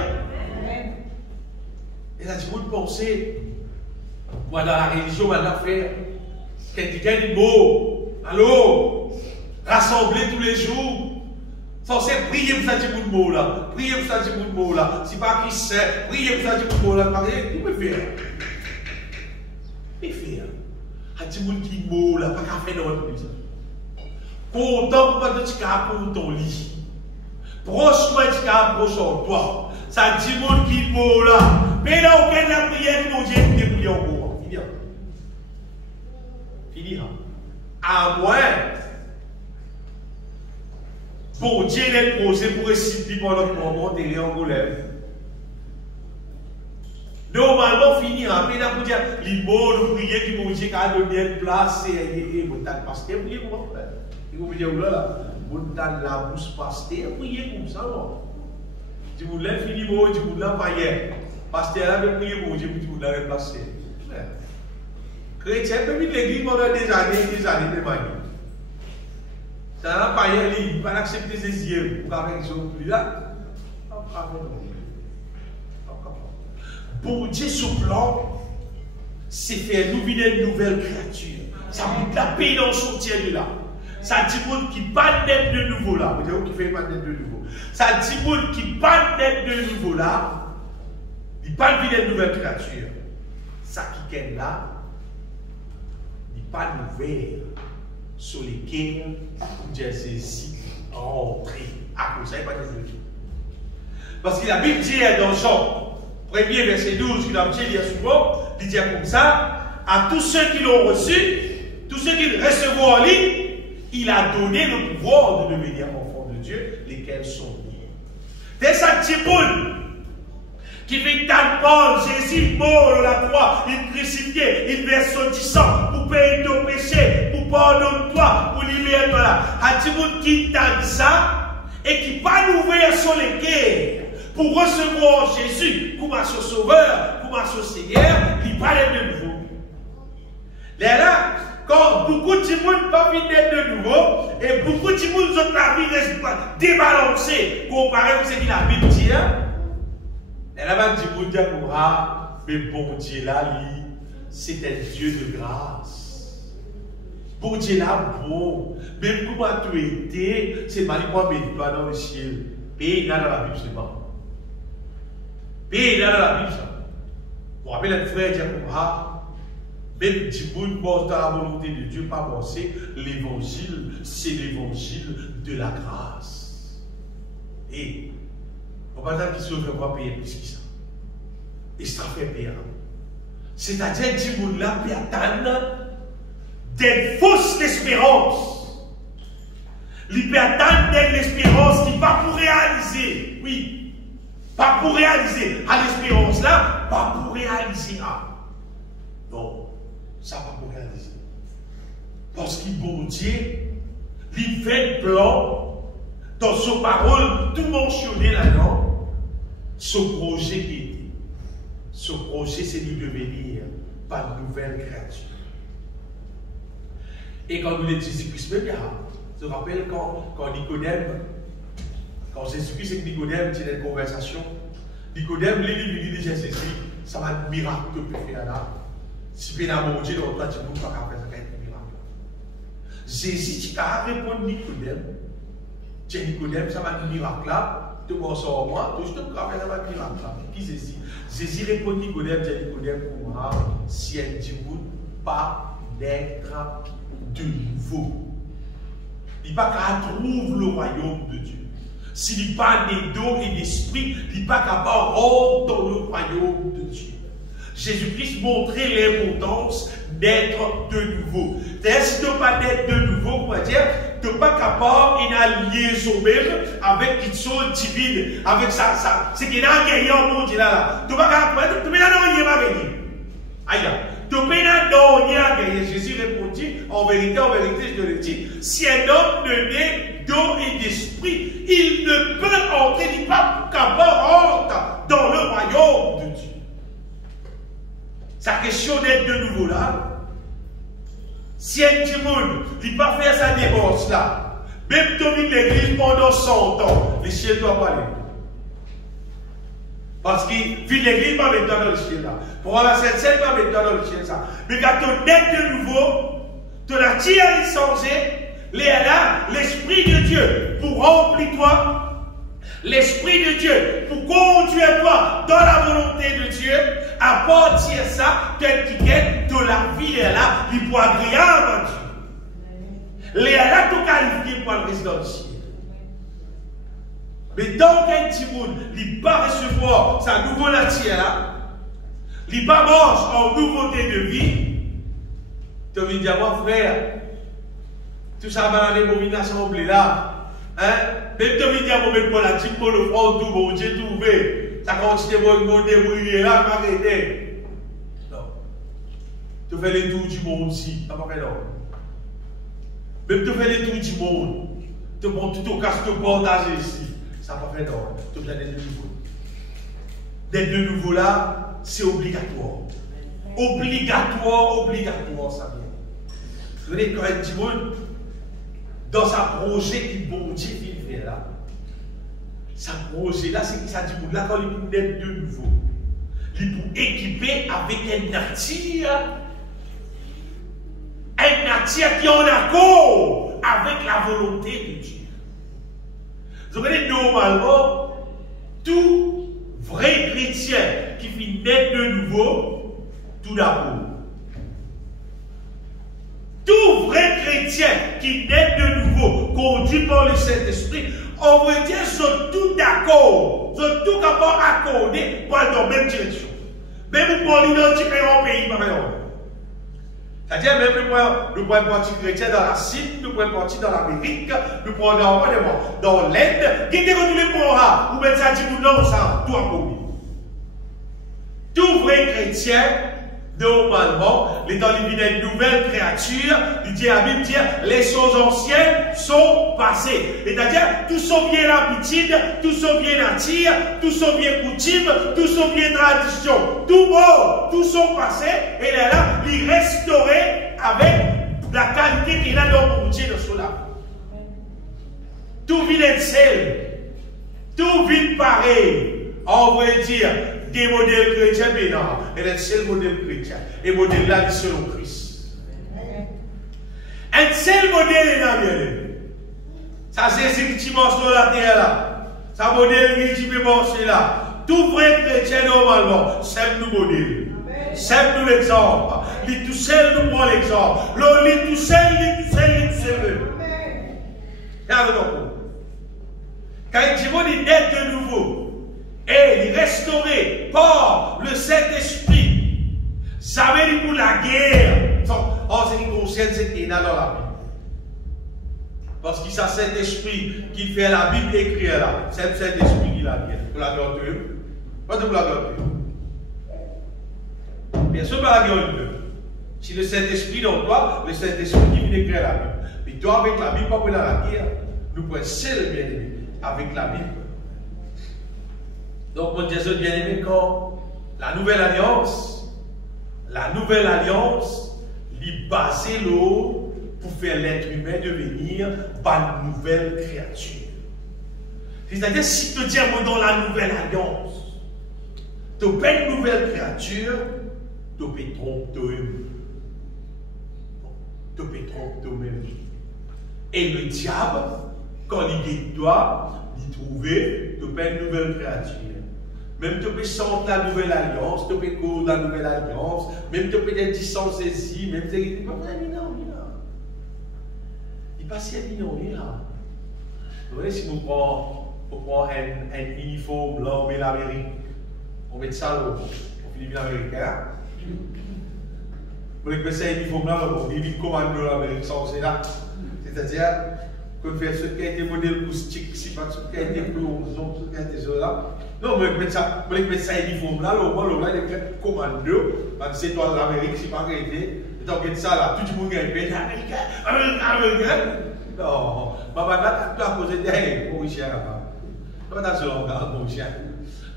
Et là, tu peux penser, moi, dans la religion, maintenant, frère, quelqu'un dit beau, allô, rassembler tous les jours. Censé prier pour ça du bout de mot là. Prier pour ça du bout de mot là. Si pas qui sait, prier pour ça du bout de mot là. Qui me fait? Il fait. Il y a des gens qui mot là, pas qu'à faire dans le plus. Content pour pas de tu cas pour ton lit. Proche moi tu cas proche en toi. Ça dit monde qui mot là. Mais là aucun la prière mon Dieu qui prier encore. Fini. Fini. À moins. Bon Dieu est posé pour réciter pendant le moment derrière en lèvres. Normalement, finira. Mais là, pour dire, les mots de prière qui vont dire qu'à donner une place, et parce que prier comment faire. Et vous me dites, là, vous avez la bouche pasteur, prier comme ça, non. Si vous l'avez fini, vous l'avez pas hier. Pasteur, là, vous priez pour Dieu, vous l'avez placé. Chrétien, depuis l'église pendant des années, de manière. Ça n'a pas il va accepter ses yeux pour avec son plus là. Bon Dieu, son plan, c'est faire nous une nouvelle créature. Ça met la paix dans son tiers de là. Ça dit monde qui pas naître de nouveau là. Vous savez qui fait pas naître de nouveau. Ça dit monde qui pas naître de nouveau là. Il pas une nouvelle créature. Ça qui est là, il pas ouvert. Sur lesquels Dieu saisit entrer à cause de Dieu. Parce que la Bible dit dans Jean, 1er verset 12, qu'il a dit souvent, il dit comme ça, à tous ceux qui l'ont reçu, tous ceux qui le recevront en lui, il a donné le pouvoir de devenir enfants de Dieu, lesquels sont liés. Dès ça, Timoun, qui fait tant Paul, Jésus mort à la croix, il crucifié, il verse son sang pour payer ton péché, pour pardonner toi, pour libérer toi là. À Timoun qui tente ça et qui pas ouvert sur les cœurs pour recevoir Jésus comme son sauveur, comme son Seigneur, il parle de nouveau. Là, quand beaucoup de monde pas venir de nouveau, et beaucoup de monde ont la vie reste débalancée comparé à ce que la Bible dit. Et là-bas, du dire pour mais bon Dieu là, c'est un Dieu de grâce. Bon Dieu là, bon, même comment tu étais, c'est mal quoi, mais pas dans le ciel. Et là dans la Bible, c'est bon. Et là dans la Bible, ça. Vous rappelez le frère dire pour même si vous ne pensez à la volonté de Dieu, pas penser, l'évangile, c'est l'évangile de la grâce. Et on va dire qu'il ne va pas payer plus que ça. Et ça fait payer. C'est-à-dire que vous là, puis attendre des fausses espérances. Il peut attendre de l'espérance qui va pour réaliser. Oui. Pas pour réaliser. À l'espérance là, pas pour réaliser. Non. Ça va pour réaliser. Parce qu'il bon Dieu, il fait plan dans son parole, tout mentionné là-dedans, ce projet qui était. Ce projet, c'est de devenir par une nouvelle créature. Et quand nous Jésus-Christ, même, je me rappelle quand Nicodème, quand Jésus-Christ et Nicodème tiennent une conversation, Nicodème, lui dit Jésus, ça va être un miracle que tu peux faire là. Si tu as mangé dans toi, tu ne peux pas faire ça, ça va être un miracle. Jésus, tu as répondu Nicodème. Tu es Nicodème, ça va être un miracle là. Tu vas en moi, tu peux faire ça, va être un miracle là. Qui Jésus? Jésus répond Nicodème, tu es Nicodème pour moi, si elle dit pas d'être de nouveau. Il n'y a pas qu'à trouver le royaume de Dieu. S'il n'y a pas d'eau et d'esprit, il n'y a pas qu'à rentrer dans le royaume de Dieu. Jésus-Christ montrait l'importance d'être de nouveau. C'est-à-dire, si tu n'as pas d'être de nouveau, on va dire, tu n'es pas capable d'une liaison même avec une chose divine, avec ça. C'est qu'il y a un guerrier au monde là. Tu n'es pas capable, tu n'es pas gagné. Aïe, tu n'es pas gagné. Jésus répondit, en vérité, je te le dis, si un homme ne naît d'eau et d'esprit, il ne peut entrer, il n'est pas capable d'entrer dans le royaume de Dieu. Sa question d'être de nouveau là, si un petit monde ne pas faire sa dépense là, même tu vis l'église pendant 100 ans, les chiens ne doivent pas aller. Parce qu'il vit l'église, pas mettre dans le chien là. Pour avoir la Sainte-Seine, pas mettre dans le chien ça. Mais quand tu es de nouveau, tu as tiré à changer, l'Esprit de Dieu pour remplir toi. L'Esprit de Dieu pour conduire toi dans la volonté de Dieu, à partir de ça, qu'elle de la vie est là, il peut agréer à Dieu. Les là, tout qualifié pour le résident du ciel. Mais tant qu'un petit monde, il ne peut pas recevoir sa nouvelle nature là, il ne peut pas manger en nouveauté de vie, tu veux dire, mon frère, tout ça va dans les mouvements assemblés là. Hein? Même tu veux dire, mon pour la type pour le front, tout bon Dieu, tout ouvert. Ça continue à me débrouiller là, m'arrêter. Non. Tu fais les tours du monde ici, ça va pas faire non. Même tu fais les tours du monde, tu prends tout au casse, tu partages ici, ça va pas faire non. Tu viens d'être de nouveau. D'être de nouveau là, c'est obligatoire. Obligatoire, ça vient. Vous voyez, quand un petit monde, dans sa projet qui bon Dieu fait là, sa projet là, c'est que ça dit là quand il peut être de nouveau, il peut équiper avec un nature qui est en accord avec la volonté de Dieu. Vous voyez, normalement, tout vrai chrétien qui finit d'être de nouveau, tout d'abord. Tout vrai chrétien qui naît de nouveau, conduit par le Saint-Esprit, on veut dire qu'ils sont tous d'accord, ils sont tous capables d'accorder pour aller dans la même direction. Même pour l'identifier en pays, par exemple. C'est-à-dire, même nous prenons parti chrétien dans la Chine, nous prenons parti dans l'Amérique, nous prenons dans l'Inde, qui est tous les points, ou bien ça dit, non, ça, tout a commis. Tout vrai chrétien, normalement, l'étant une nouvelle créature, il dit à la Bible, les choses anciennes sont passées. C'est-à-dire, tout sont bien l'habitude, tout sont bien nature, tout sont bien coutume, tout sont bien tradition. Tout bon, tout sont passés, et là, il restauré avec la qualité qu'il a dans mon Dieu de cela. Tout vient de sel, tout vient pareil. On va dire, des modèles chrétiens, mais non, elle est le seul modèle chrétien. Et le modèle là, c'est selon Christ. Un seul modèle est là, bien. Ça, c'est ce qui marche sur la terre là. Ça, modèle qui marche là. Tout vrai chrétien, normalement, c'est nous modèle. C'est nous l'exemple. Lui tout seul nous prend l'exemple. Lui tout seul, lui tout seul, lui tout seul. Regardez-nous. Quand il dit d'être de nouveau, et il restauré par le Saint-Esprit, ça veut dire pour la guerre. En ce qui concerne cette état dans la Bible. Parce que c'est le Saint-Esprit qui fait la Bible écrire là. C'est le Saint-Esprit qui la guerre. Pour la guerre de Dieu. Pas de pour la guerre de Dieu. Bien sûr, pas la guerre de Dieu. Si le Saint-Esprit dans toi, le Saint-Esprit qui vient écrire la Bible. Mais toi, avec la Bible, pas pour la guerre, nous pouvons seul bien aimé avec la Bible. Donc, mon Dieu bien-aimé, quand la nouvelle alliance, lui basée l'eau pour faire l'être humain devenir une nouvelle créature. C'est-à-dire, si tu dis dans la nouvelle alliance, tu es une nouvelle créature, tu peux tromper toi-même. Tu peux tromper toi-même. Et le diable, quand il dit toi, il trouve, tu es une nouvelle créature. Même tu peux sentir la nouvelle alliance, tu peux courir la nouvelle alliance, même tu peux être distance ici, même tu peux pas il passe à l'ignorer là. Vous voyez, si vous prenez un uniforme blanc, on met l'Amérique, on met ça au Philippines américain. Vous voyez que c'est un uniforme blanc, on met le commando de l'Amérique sans c'est là. C'est-à-dire, qu'on fait ce qui a été modèle acoustique, si pas ce qui a été plongeon, ce qui a été cela. Non, mais mettre ça uniforme là, le là, il est commando, parce que c'est toi l'Amérique, c'est pas arrêté. Et donc, ça là, tout le monde est bien, américain. Non, maman, là, tu as causé derrière, mon chien là. Tu as ce langage, mon chien.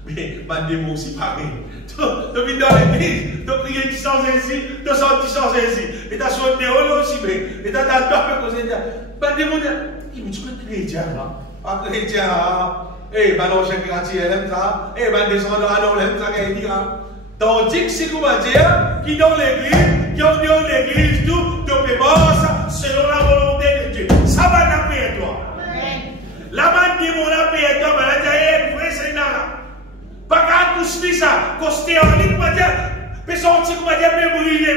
Mais, ma démon aussi pareil. Tu vis dans l'église, tu pries 10 ans ici, 200 ici. Et tu as son néo aussi, mais. Et tu as causé derrière. Ma démon, il me dit que chrétien là. Pas chrétien là. Eh, ben non, j'ai grandi, elle aime ça. Eh, ben descendant, elle aime ça, qu'elle dit là. Tandis que c'est comment dire, qui dans l'église, qui ont dans l'église, tout, tu peux voir selon la volonté de Dieu. Ça va taper à toi. La bande dit mon appel à toi, mais là, tu es c'est là. Pas qu'à tout ça, costé en ligne, comment dire, mais son petit, comment dire, peut brûler,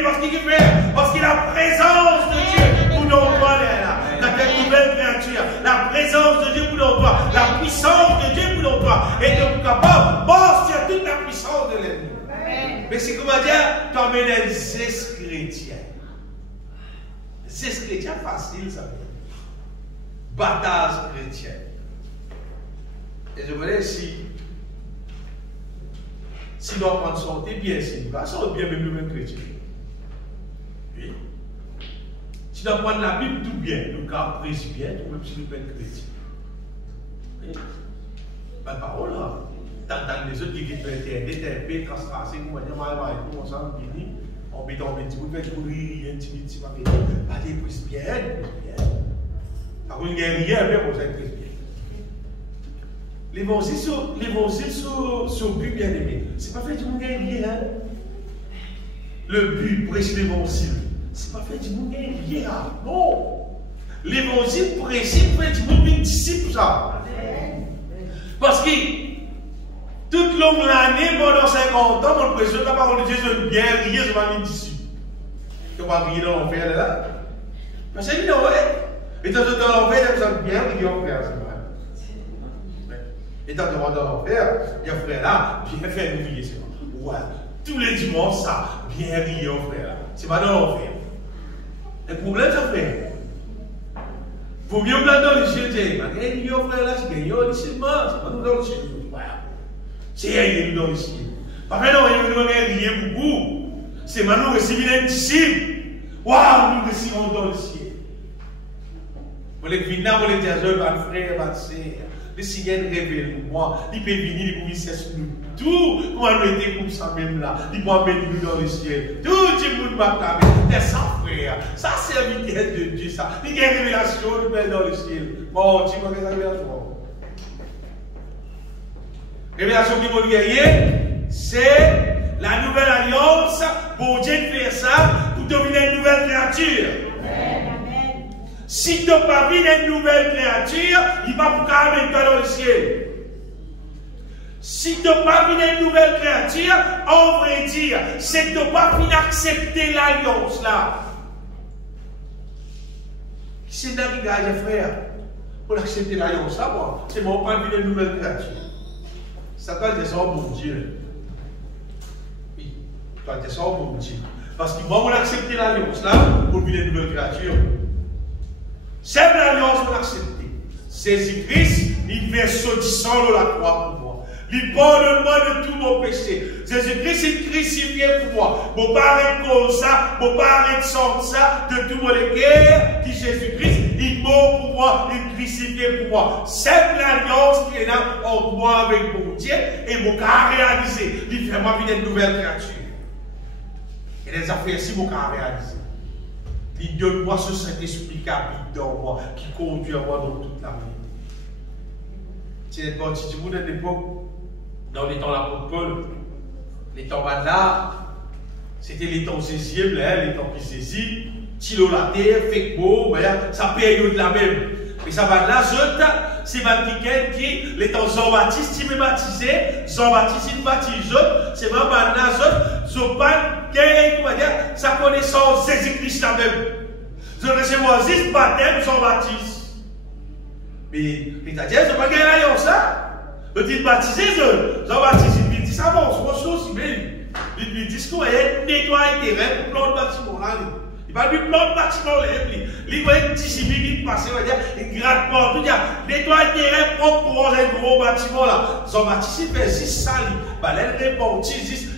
parce qu'il a la présence de Dieu pour nous voir là. La nouvelle créature, la présence de Dieu pour nous voir, la puissance de Dieu pour nous voir, et de capable de bosser toute la puissance de l'ennemi. Mais c'est comment dire, comme un zeste chrétien. Zeste chrétien facile, ça. Bataille chrétienne. Et je voulais si nous prenons santé bien, si nous passons bien, même nous-mêmes chrétiens. Oui. Si nous prenons la Bible tout bien, nous apprécions bien, même si nous sommes chrétiens. Oui. Pas de parole là. Dans les autres qui sont Internet, TP, transpasser, comment dire, on s'en finit, on met dans le petit bout, fait courir, intimide, si pas des prises bien, par contre, il n'y a rien à faire pour cette prise bien. L'évangile sur but bien aimé, c'est pas fait du monde rien. Le but, prêcher l'évangile, c'est pas fait du monde rien. Non. L'évangile, prêcher, fait du monde disciple, ça. Parce que toute longue l'année, pendant 50 ans, mon président, la parole de Dieu, je bien rier, je vais venir disciple. Tu vas rier dans l'enfer là. Mais c'est une ouais. Et dans l'enfer, il y a bien rier en frère, c'est vrai. Et dans l'enfer, il y a frère là, bien fait rier, c'est vrai. Ouais. Tous les dimanches, ça, bien rier en frère là. C'est pas dans l'enfer. Le problème, ça fait. Pour mieux blanc dans le ciel, c'est frère là, c'est gagné, c'est pas nous dans le ciel. C'est rien dans le ciel. Pas maintenant, il n'y a rien beaucoup. C'est maintenant que c'est un disciple. Waouh, nous recevons dans le ciel. Vous les venir, vous les dire, votre frère, votre sœur. Le Seigneur révèle moi. Il peut venir, il peut cesser nous. Tout, comment nous était comme ça même là. Il peut amener nous dans le ciel. Tout le monde m'a clamé. C'est ça, frère. Ça, c'est la vitesse de Dieu, ça. Il y a une révélation, nous met dans le ciel. Bon, tu vois que ça révélation. Révélation qui va gagner, c'est la nouvelle alliance. Pour Dieu faire ça, pour devenir une nouvelle créature. Si tu n'as pas vu une nouvelle créature, il va pour amener toi dans le ciel. Si tu n'as pas vu une nouvelle créature, on vrai dire, c'est que tu n'as pas fini d'accepter l'alliance là. C'est dans les gars, frère, pour accepter l'alliance là, moi, c'est moi, pas vu une nouvelle créature. Ça doit être ça, mon Dieu. Oui, ça doit être ça, mon Dieu. Parce que moi, on a accepté l'alliance là, pour vivre une nouvelle créature. C'est l'alliance qu'on a accepté. Jésus-Christ, il vient sautissant de la croix pour moi. Il pardonne-moi de tous mon péchés. Jésus-Christ est crucifié pour moi. Je ne peux pas arrêter comme ça, je ne peux pas arrêter sans ça, de tout mon guerre, qui Jésus-Christ, il mort pour moi, il est crucifié pour moi. C'est l'alliance qui est là entre moi avec mon Dieu, et mon cas réalisé. Il fait moi vivre une nouvelle créature. Et les affaires si mon cas réalisé. Il donne-moi ce Saint-Esprit qui habite dans moi, qui conduit à moi dans toute la vie. C'est une partie du monde à l'époque, dans les temps de l'apôtre Paul, les temps là, c'était les temps saisibles, les temps qui saisissent, tilo la terre, fait beau, ça période la même. Mais ça va là, c'est quelqu'un qui, les temps Jean-Baptiste, il m'a baptisé, Jean-Baptiste, il baptise, c'est vraiment là, sa connaissance Jésus-Christ la même. Je recevoir 10 baptêmes Jean-Baptiste. Mais, c'est-à-dire, je ne pas gagner l'alliance là. Je dis baptisé, Jean-Baptiste, il dit ça, bon, c'est une chose, mais il dit ce qu'on est, nettoyer terrain pour plan de bâtiment là. Il va lui plan de bâtiment là, il va être disciple qui passe, il va dire, il gratte pas, tout dire, nettoyer terrain propre pour un gros bâtiment là. Jean-Baptiste, il fait 6 sali, il répond,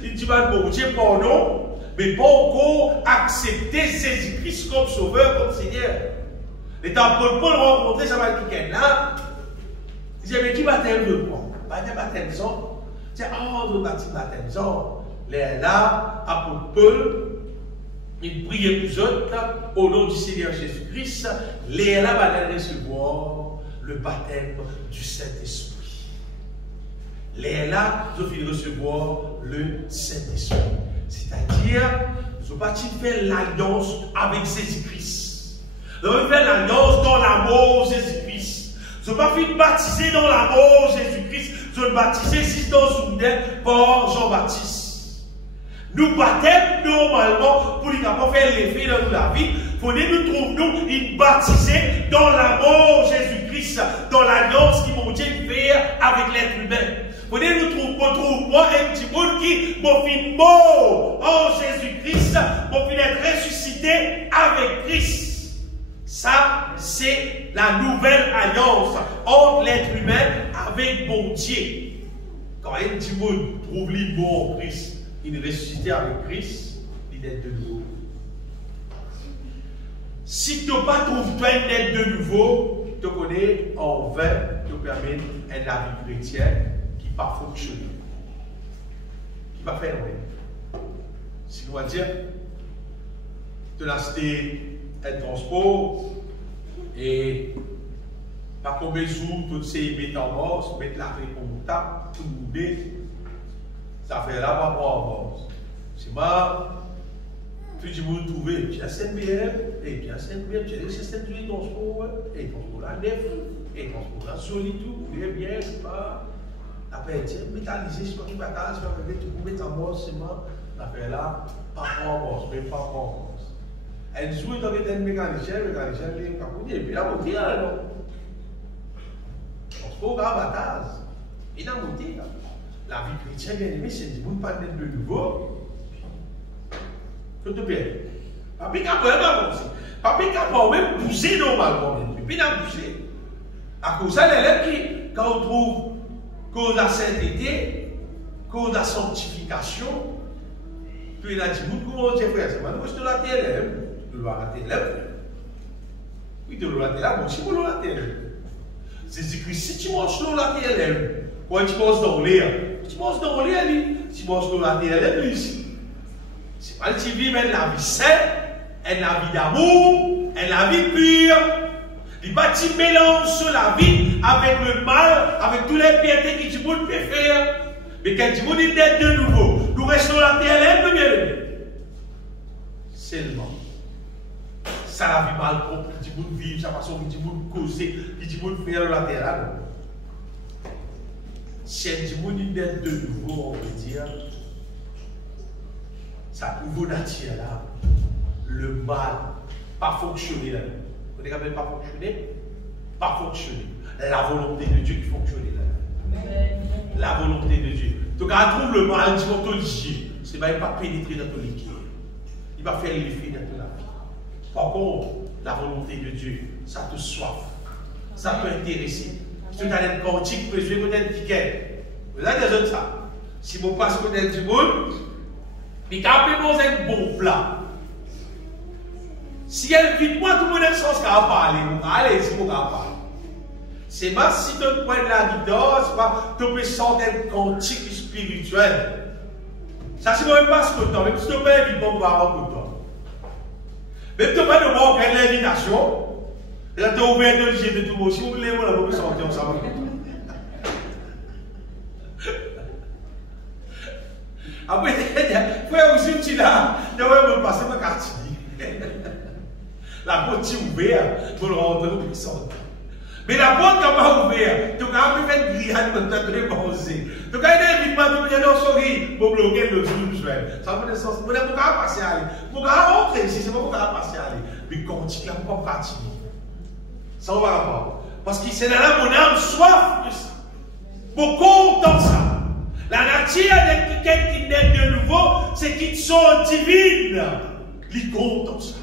il dit, bon Dieu, pardon. Mais pas encore accepter Jésus-Christ comme sauveur, comme Seigneur. Les temps Paul rencontré ça va quelqu'un là. Il dit, mais qui baptême de quoi? Baptême de sang. C'est le baptême de sang. Là, apôtre Paul, il priait pour eux, au nom du Seigneur Jésus-Christ. Là, va recevoir le baptême du Saint-Esprit. Là, ils ont recevoir le Saint-Esprit. C'est-à-dire, nous avons fait l'alliance avec Jésus-Christ. Nous avons fait l'alliance dans l'amour de Jésus-Christ. Nous n'avons pas fait baptiser dans l'amour de Jésus-Christ. Nous avons baptisé 6 dans soudain par Jean-Baptiste. Nous baptêmes normalement pour nous faire l'effet dans la vie. Il faut que nous trouvions une baptisée dans l'amour de Jésus-Christ, dans l'alliance qui mon Dieu fait avec l'être humain. Vous nous trouve moi un petit monde qui m'a fait mort en Jésus-Christ, m'a fait être ressuscité avec Christ. Ça, c'est la nouvelle alliance entre l'être humain avec mon Dieu. Quand un petit monde trouve lui mort en Christ, il est ressuscité avec Christ, il est de nouveau. Si tu n'as pas trouvé toi une aide de nouveau, tu connais en vain, tu permets la vie chrétienne. Pas fonctionner, qui va faire oui. Si nous va dire de l'acheter un transport et pas qu'on résout toutes ces métamorphes, mettre la réponse, tout le monde, ça fait là pas pour c'est moi, tout le monde trouver, puis à Saint-Pierre, et puis à Saint-Pierre, tu as laissé cette nuit transport, et transport là neuf, et transport là solide, tout, bien, c'est pas. Après, métallisé, je ne sais pas qui bataille, je ne sais pas mettre en mort, c'est moi. Après là, pas en mort, mais pas en mort. Elle joue dans les mécaniciens, il est capoté, et puis la moitié, alors. On se trouve à la bataille. Et la moitié, la vie chrétienne, bien aimée, c'est du monde pas de nouveau. Tout bien. Papi capable pas bouger. Papi capable même bouger normalement. Puis n'a bougé. À cause ça, l'élève qui, quand on trouve cause de la sainteté, cause de la sanctification, puis il a dit, comment tu fais ça? Moi, je te l'ai dit, élève. Tu dois rater l'élève. Oui, tu dois rater là, moi aussi, je dois rater l'élève. Jésus-Christ, si tu manges l'eau, la l'élève, quand tu manges dans l'air, tu manges dans l'air, tu manges l'eau, la l'élève, ici. C'est pas le tu vis, mais la vie saine, la vie d'amour, la vie pure. Il va tu mélange la vie avec le mal, avec tous les piétés que tu peux faire. Mais quand tu veux dire de nouveau, nous restons la terre, nous bien aimé. Seulement. Ça la vie mal propre, que tu peux vivre, sa façon que tu peux causer, que tu peux faire la terre. Si tu veux dire de nouveau, on peut dire, sa nouveau nature là, le mal, pas fonctionner là. Vous n'avez pas fonctionné? Pas fonctionner. La volonté de Dieu qui fonctionne là. La volonté de Dieu. Donc, quand on trouve le mal, tu vas te dire, c'est pas, il va pénétrer dans ton liquide. Il va faire l'effet dans ton vie. Par contre, la volonté de Dieu, ça te soif. Ça peut intéresser. Si tu as un quantique, tu peux jouer peut-être ticket. Vous avez déjà ça. Si vous passez peut-être du monde, puis quand vous avez un bon plat, si elle vit moi, tout le monde a le sens qu'elle va parler. Allez, si vous va parler. C'est pas si tu prends de la guitare, c'est pas tu peux sortir un cantique spirituel. Ça, c'est même pas ce que tu as. Même si tu peux pas vivre, on va avoir pour toi. Même si tu peux pas voir quelle l'invitation, là, tu as ouvert le jet de tout le monde. Si vous voulez, on va sortir ensemble. Après, frère, aussi, tu l'as, tu vas me passer ma carte. La porte est ouverte pour le rentrer au sortir. Mais la porte n'est pas ouverte. Tu as fait une grillade pour te manger. Tu as un événement, tu as un sourire pour bloquer le zoom. Ça veut dire sens. Vous n'avez pas passer à aller. Vous n'avez pas rentrer ici, c'est pas vous n'avez passer à aller. Mais quand tu n'as pas pratiqué, ça va pas. Parce que c'est dans la mon âme soif de ça. Beaucoup dans ça. La nature de quelqu'un qui naît de nouveau, c'est qu'ils sont divines. Ils comptent dans ça.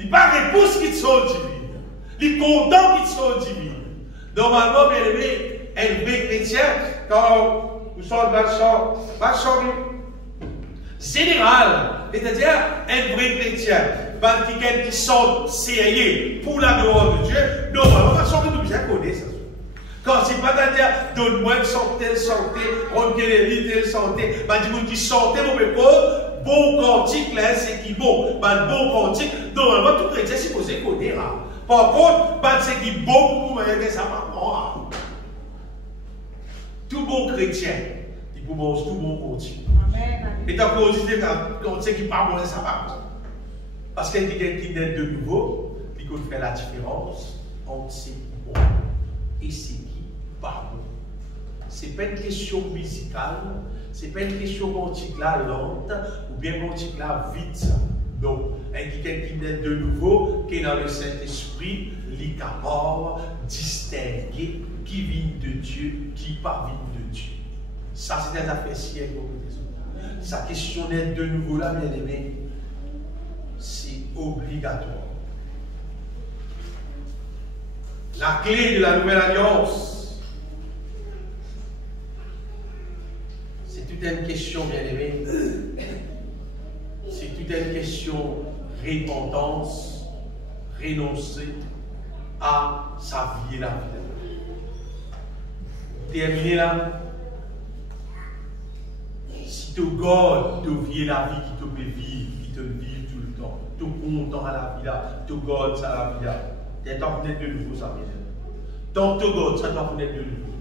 Il n'y a pas de réponse qui sont divines. Il est content qu'ils soient divines. Normalement, bien aimé, un vrai chrétien, quand nous sommes dans le champ général, c'est-à-dire un vrai chrétien, quelqu'un qui sont sérieux pour la gloire de Dieu, normalement, on va sortir de bien connaître ça. Quand c'est pas à dire, donne-moi une santé, on guérit telle santé, du monde qui santé, mon pépé, bon cantique, là, c'est qui bon. Bon cantique, normalement, tout chrétien, c'est supposé connaître. Par contre, c'est qui bon pour vous, ça va pas. Tout bon chrétien, il peut manger tout bon cantique. Et tant qu'on dit que c'est qui pas bon, ça va pas. Parce qu'il y a quelqu'un qui naît de nouveau, il peut faire la différence entre ce qui est bon et ce qui n'est pas bon. Ce n'est pas une question musicale, ce n'est pas une question quantique là lente ou bien quantique là vite. Donc, quelqu'un qui naît de nouveau, qui est dans le Saint-Esprit, qui est capable de distinguer qui vient de Dieu, qui pas vient de Dieu. Ça, c'est des affaires siècles. Sa question d'être de nouveau là, bien aimé, c'est obligatoire. La clé de la nouvelle alliance, c'est toute une question, bien aimé. C'est toute une question repentance, renoncer à sa vie et la vie. Terminé là. Si tu gardes ta vie et la vie qui te peut vivre, qui te vit tout le temps, tu es content à la vie là, tu gardes ça à la vie là. Tu es en de nouveau, ça vient. Tant que tu gardes ça, tu es en de nouveau.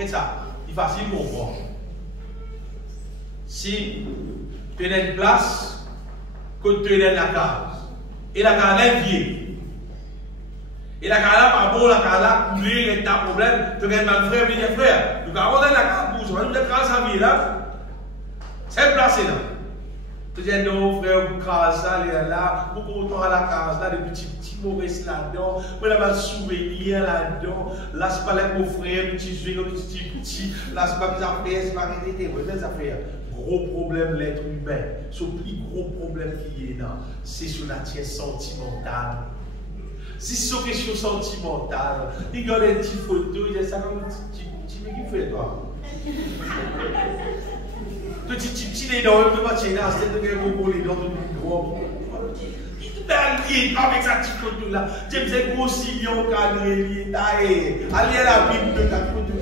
Et ça, c'est facile de comprendre. Si tu es dans une place, que tu es dans la case, et la case est vieille, et la case là, pas bon, la case là, coulée, il y a un problème, tu as un frère, il y a un frère. Donc, avant dans la case, pour ça, tu as une case à vie là, c'est placé là. Tu dis non, frère, vous crasez ça, là, vous content à la case là, des petits mauvais là-dedans, vous avez un souvenir là-dedans, là, c'est pas là mon frère, petit jeu, petit, là, c'est pas mes affaires, c'est pas mes affaires. gros problème l'être humain, son plus gros problème qui est là, c'est sur la tienne sentimentale. Si c'est une question sentimentale, il y a des petites photos, il y a ça comme tu me fais toi. Tu petit les dents, tu vas tirer là, c'est de gros les dents, tu gros. Avec sa petite photo là, tu me dis gros sillon cadré, lié, allez à la Bible de ta photo.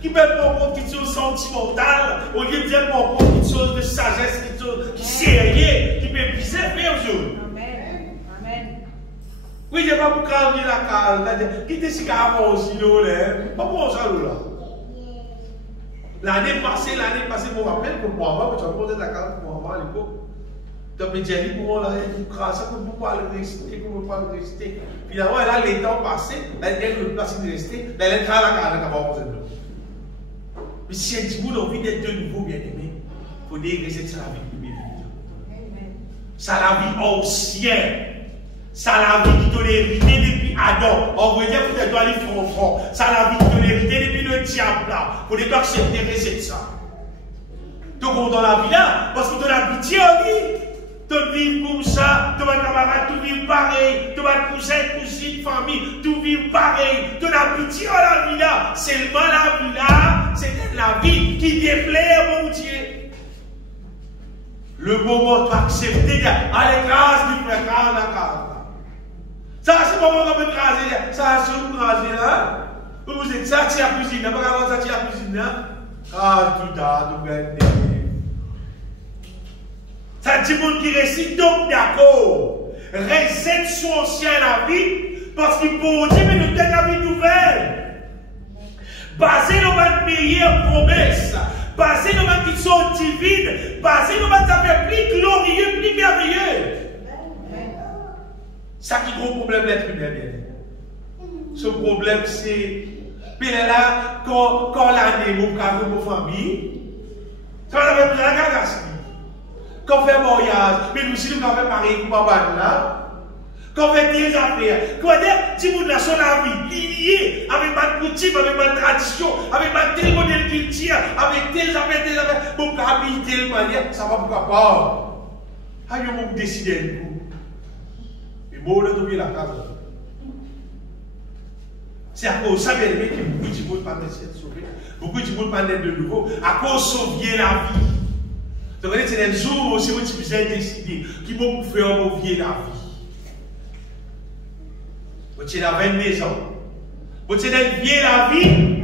Qui peut prendre quelque chose de sentimental, au lieu de dire prendre quelque chose de sagesse, quelque chose qui sérieux, qui peut briser faire jour. Amen. Amen. Oui, je ne vais pas vous calmer la case. Qui te dit qu'il y a un silo là? Pas pour ça là. L'année passée, je me rappelle que moi, tu as posé la case pour moi à l'époque. Tu as dit pour moi, là, il crasse, que vous pouvez rester, que vous pouvez rester. Finalement, là, les temps passés, elle ne peut pas rester, elle est à la case, elle va poser. Mais si un petit bout d'envie d'être de nouveau bien-aimé, il faut dégraisser la vie de bien-aimé. Ça la vie ancienne. Ça la vie qui t'a hérité depuis Adam. On veut dire que tu dois aller franc. Ça la vie qui t'a hérité depuis le diable là. Il faut ne pas accepter de ça. Tu es dans la vie là, parce que tu as l'habitude en vie. Tu vis comme ça, tu vas camarade, tu vis pareil, tu vas cousin, cousine, famille, tu vis pareil. Tu as l'habitude en la vie là. Seulement la vie là, c'est la vie qui déplaît, mon Dieu. Le moment tu accepter, allez, grâce, tu fais grâce, la grâce. Ça, c'est le moment qu'on peut craser. Ça, c'est une craser là. Vous êtes ça, c'est la cuisine. Pas grave, ça, c'est la cuisine là. Ah, tout à l'heure, ça dit monde qui récite donc d'accord. Réception ancienne la vie. Parce qu'il peut dire, mais nous avons la vie nouvelle. Basé dans votre meilleure promesse. Basé dans votre qui sont divines. Basé dans votre affaire plus glorieux, plus merveilleux. Ça qui est gros problème l'être humain. Ce problème, c'est. Puis là, quand l'année, mon cas, mon famille, ça va faire la gagasse. Quand on fait voyage, mais nous aussi, nous avons fait pareil pour papa là. Quand on fait des affaires, quand on dit, si vous avez la vie, liée avec ma coutume, avec ma tradition, avec ma tel modèle culture, avec des affaires, pour habiter de manière, ça va pourquoi pas. Aïe, on décide de coup. Et bon, on a trouvé la case. C'est à cause de ça, bien aimé, que beaucoup de monde ne s'être sauvé. Beaucoup de monde ne de nouveau. À cause de sauver la vie. Donc, c'est un jour où c'est vous qui avez décidé qui vont vous faire sauver la vie. Vous avez 22 ans. Vous avez bien la vie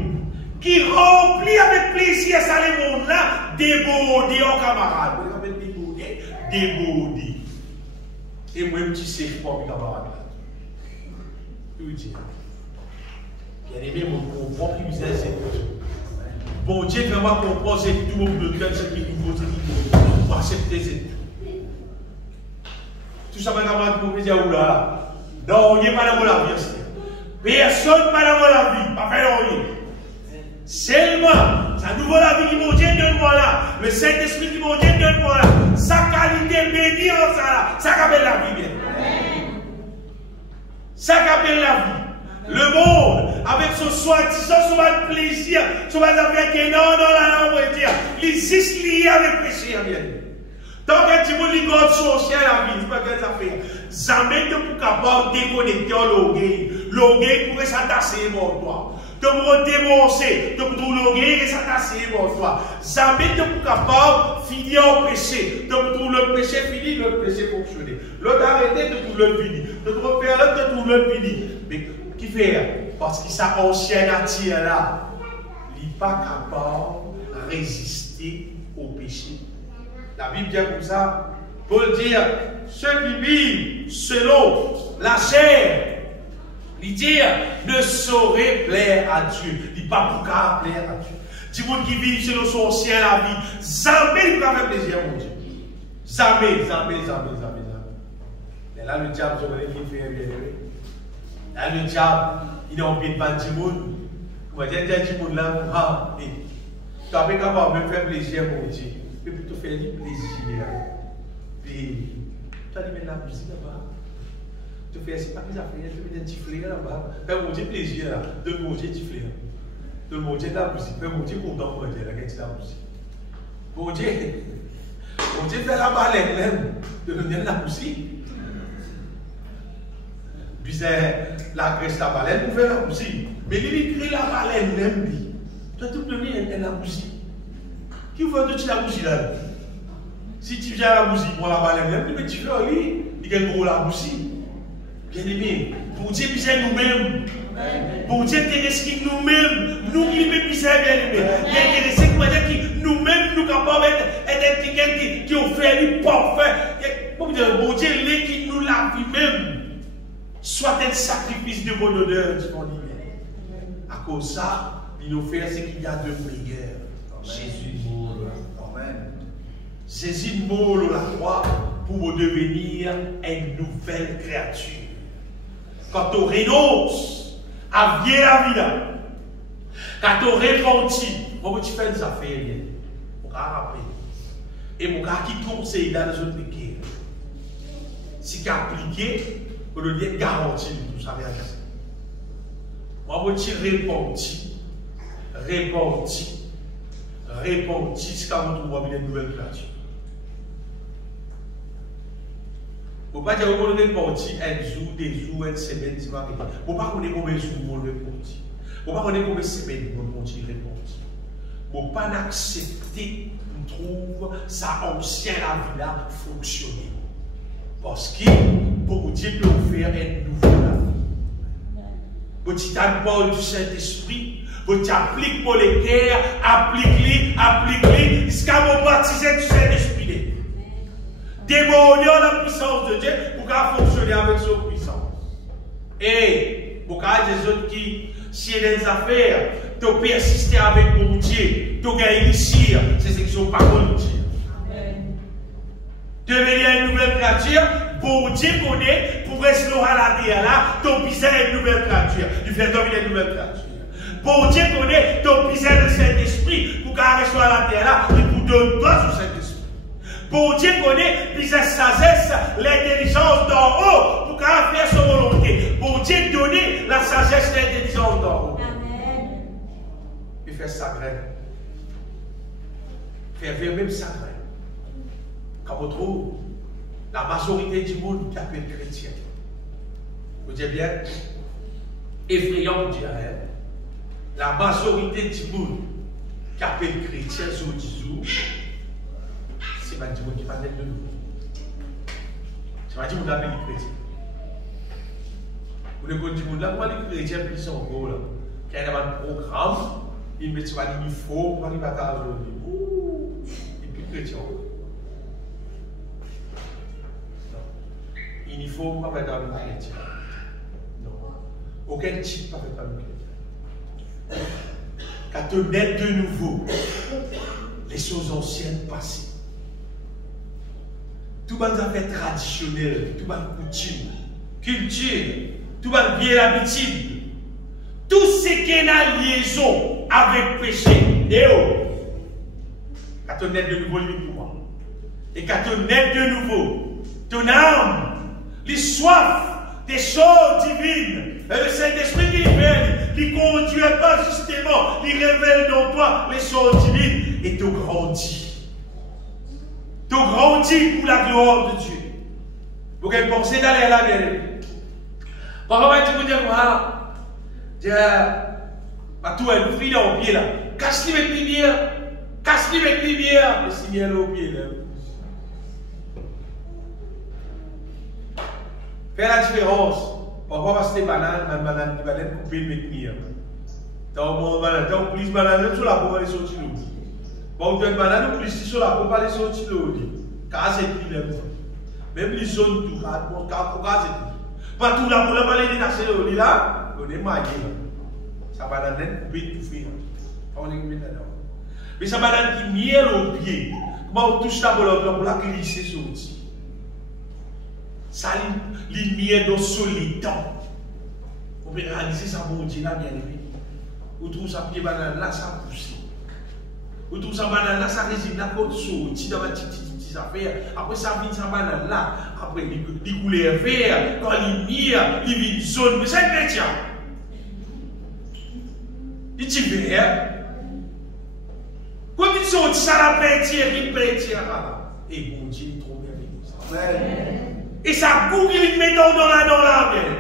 qui remplit avec plaisir ça le monde là, débordé en camarade. Vous avez débordé. Et moi, je sais pas mes camarades. Je vous dis. Bien aimé, mon propre misère, c'est bon Dieu, vraiment comprendre, c'est tout le monde de cœur, c'est qui nous pose, c'est qui nous accepter, c'est tout. Tout ça, madame, pour me dire, oula, non, il n'y a pas dans la vie. Personne pas dans la vie, pas faire rien. Seulement, ça nous la vie qui mon Dieu donne-moi là, le Saint-Esprit qui mon Dieu donne-moi là, sa qualité bénie en ça là, ça qu'appelle la vie bien. Ça qu'appelle la vie. Le monde, avec son soi-disant, son plaisir, son affaire qui est non, on va dire, il existe lié avec le péché. Tant que tu veux garder son chien à la vie, tu peux faire ça faire. Jamais tu peux capable de déconnecter l'orgueil. L'orgueil pourrait s'attasser pour toi. Tu peux dénoncer, tu peux l'orgueil et s'attasser pour toi. Jamais tu peux capable de finir au péché. Tu peux trouver le péché fini, le péché fonctionner. L'autre arrêter, tu trouves le fini. Tu peux faire l'autre, tu trouves le fini. Mais qui fait? Parce que sa ancienne attire là, il n'est pas capable de résister au péché. La Bible dit comme ça, Paul dit, ceux qui vivent selon la chair, il dit, ne sauraient plaire à Dieu. Il n'est pas pour qu'à plaire à Dieu. Du monde qui vit selon son ancien la vie, jamais il ne va faire plaisir à mon Dieu. Jamais. Mais là, le diable, je vais qui fait bien. Là, le diable, il est en pied de pas du monde. Moi, j'ai dit du monde là, tu n'as pas capable de me faire plaisir à mon Dieu. Je peux plutôt faire du plaisir. Puis, tu as dit, mais la musique là-bas. Tu fais, c'est pas mes affaires, tu mets des petits flair là-bas. Fais mon Dieu plaisir là. Donne mon Dieu petit flair. Donne mon Dieu de la musique. Fais mon Dieu content pour Dieu, la quête de la musique. Bon Dieu fait la baleine même de donner la poussie. Puis c'est la graisse la baleine pour faire la poussie. Mais il écrit la baleine même. Tu as tout donné la poussie. Qui veut que tu la poussie là? Si tu viens à la poussie pour la baleine même, mais tu fais lui, il y a gros la poussie. Bien aimé, pour Dieu c'est nous-mêmes. Pour Dieu intéresse nous-mêmes. Nous qui les pisser bien aimé. Il intéresse nous-mêmes, nous capables d'être quelqu'un qui ont fait lui parfait. Pour Dieu, les qui nous la vie même. Soit un sacrifice de bonne odeur disponible. À cause de ça, il nous fait ce qu'il y a de meilleur. Jésus mourut. Amen. Jésus mourut la croix pour devenir une nouvelle créature. Quand on renonce à vieille la vie, quand on repentit, on tu fais des affaires bien. On va rappeler. Et mon gars qui conseille dans les autres guerres. Si tu appliqué, on doit dire garantie tout ça. Moi, je repentis, jusqu'à vous trouver une nouvelle créature. Il ne faut pas dire qu'on repentit un jour, des jours, une semaine, il ne faut pas qu'on ait combien de jours on repentit. Il ne faut pas qu'on ait combien de semaines on repentit. Il ne faut pas accepter, on trouve sa ancienne vie là fonctionner. Parce que pour Dieu peut faire une nouvelle vie. Petit Paul du Saint-Esprit, vous appliquez pour les guerres, appliquez, jusqu'à vous baptiser du Saint-Esprit. Démoniez la puissance de Dieu pour qu'elle fonctionne avec son puissance. Et pour qu'il y ait des autres qui, s'il y a des affaires, tu persister avec mon Dieu, tu gagnes ici, c'est ce qu'ils sont pas pour Dieu. Devenir une nouvelle créature, bon Dieu connaît, pour restaurer la terre là, ton pisé une nouvelle créature. Tu fais devenir une nouvelle créature. Bon Dieu connaît, ton pisé le Saint-Esprit, pour qu'elle restaurer la terre là, et pour donner toi sur Saint-Esprit. Bon Dieu connaît, pisé sagesse, l'intelligence d'en haut, pour qu'elle fasse son volonté. Bon Dieu donner la sagesse, l'intelligence d'en haut. Amen. Il fait sacré. Faire même sacré. Quand on trouve la majorité du monde qui appelle chrétien, vous dites bien, effrayant pour dire, la majorité du monde qui appelle chrétien sur 10 jours, c'est pas du monde qui parle de nous. C'est pas du monde qui appelle chrétien. Vous ne connaissez pas du monde là, comment les chrétiens qui sont en gros là, qui a un programme, ils mettent sur l'uniforme, ils mettent à aujourd'hui. Et puis chrétien. Il ne faut pas faire dans le chrétien. Non. Aucun type ne peut faire dans le chrétien. Quand on est de nouveau, les choses anciennes passées. Tout le monde a fait traditionnel, tout le monde coutume, culture, tout le monde vieille habitude. Tout ce qui est en liaison avec péché, quand on est de nouveau, lui pour moi. Et quand on est de nouveau, ton âme, les soif des choses divines, et le Saint-Esprit qui fait, qui ne conduit pas justement, qui révèle dans toi les choses divines, et te grandit. Te grandit pour la gloire de Dieu. Vous pouvez penser d'aller là, bien aimé. Parfois, tu peux dire, voilà, tout est le fruit au pied là. Casse-lui avec les bières, casse-lui avec les bières, et si bien au pied là. Fais la différence. Parfois, parce que les bananes, qui va être coupée de mettre. Donc, banane, plus banane sur la peau, aller sortir l'eau. Bon, tu as une banane, plus sur la peau, aller sortir l'eau. Car c'est plus même. Même les zones du rat, car c'est plus. Pas tout la peau, la balai détaché l'eau là, on est maillé. Ça banane coupée tout fait. On est coupé là-dedans. Mais ça banane qui miel au pied. Comment on touche la boule pour la glisser sur le petit. Ça, lumière dans solide. On peut réaliser ça, bon Dieu, là, bien aimé. Vous trouvez ça pied banane là, ça pousse. Vous trouvez ça banane là, ça résine là, comme sorti dans ma petite affaire. Après, ça vient ça banane là. Après, il couleur vert, quand lumière, il vient zone. Mais c'est un chrétien. Il dit vert. Quand il chose, ça la peinture, il peinture là. Et bon Dieu, il trouve bien. Amen. Et ça goût qu'il met dans la même.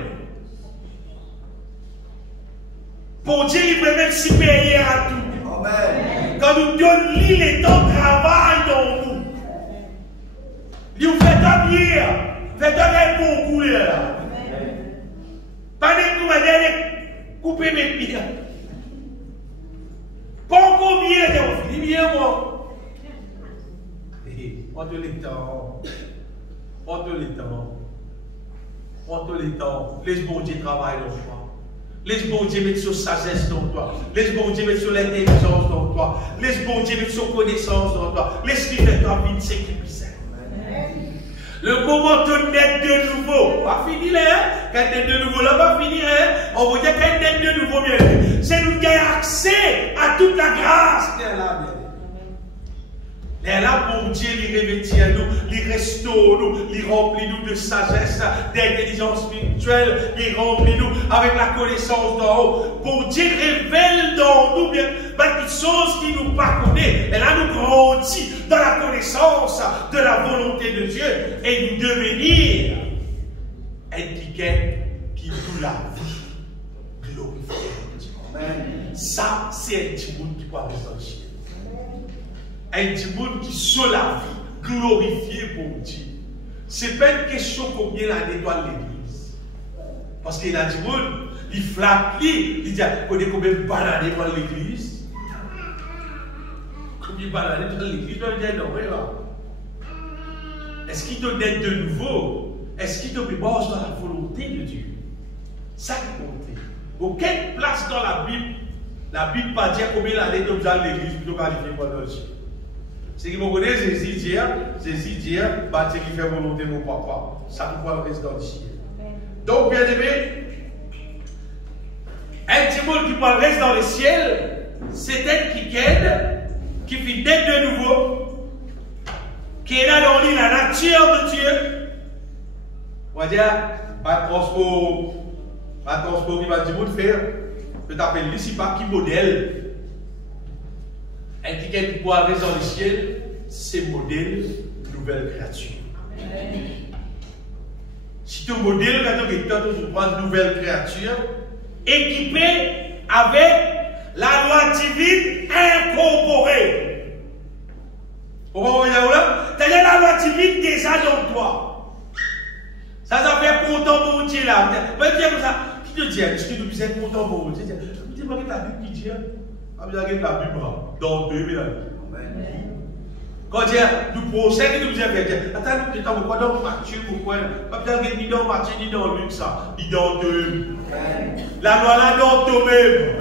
Bon Dieu, il peut même supérieur à tout. Amen. Quand nous donnons les temps de travail dans nous. Il nous fait un bien, fait un bon goût là. Pas de nous aller couper mes pieds. Pas encore bien, on finit bien moi. On te les temps. On te les temps. On te les temps. Laisse bon Dieu travailler dans toi. Laisse bon Dieu mettre sur sagesse dans toi. Laisse bon Dieu mettre sur l'intelligence dans toi. Laisse bon Dieu mettre sur connaissance dans toi. Laisse-lui faire ta vie, c'est qui puisse. Le moment de naître de nouveau, pas fini là, quand naître de nouveau, là, pas fini là, on va dire quand naître de nouveau, bien, c'est nous qui avons accès à toute la grâce qui est là, bien. Et là, bon Dieu, il revêtit à nous, il restaure nous, il remplit nous de sagesse, d'intelligence spirituelle, il remplit nous avec la connaissance d'en haut. Bon Dieu révèle dans nous bien des choses qui nous pas connaît. Et là, nous grandit dans la connaissance de la volonté de Dieu et nous devenir un qui nous la vie glorifiée. Ça, c'est un petit monde qui peut ressentir. Un petit monde qui sur la vie, glorifié pour Dieu. Ce n'est pas une question combien la nettoie l'église. Parce qu'il y a un petit monde, il flatte, il dit, connaît combien de bananes dans l'église. Combien de bananes dans l'église, on dit, non, est-ce qu'il te donne de nouveau? Est-ce qu'il te débauche dans la volonté de Dieu? Ça qui compte. Aucune place dans la Bible pas dire combien l'année de dans l'église plutôt qualifié pour le Dieu. C'est qui me connaît, Jésus dit, bah, c'est qui fait volonté de mon papa. Ça ne peut pas rester dans le ciel. Donc, bien aimé, un petit monde qui peut rester dans le ciel, c'est elle qui aide, qui fait d'être de nouveau, qui est là dans lui la nature de Dieu. On va dire, pas transport qui va dire, faire, je t'appelle lui, c'est pas qui modèle. Un qui peut rester dans le ciel, c'est modèle nouvelle créature. Amen. Si tu modèles, quand tu as une nouvelle créature, équipée avec la loi divine incorporée. Vous comprenez là? C'est-à-dire la loi divine déjà dans toi. Ça fait content pour Dieu là. Mais bien comme ça, qui te dit, est-ce que tu es content pour Dieu? Tu dis, la Bible qui dit, la Bible dans 2000 ans. Quand nous procèdons, nous disons, attends, tu t'en vois dans Matthieu, pourquoi? Pas bien ni dans Matthieu, ni dans Luc, ça, ni dans deux. La loi là dans toi-même.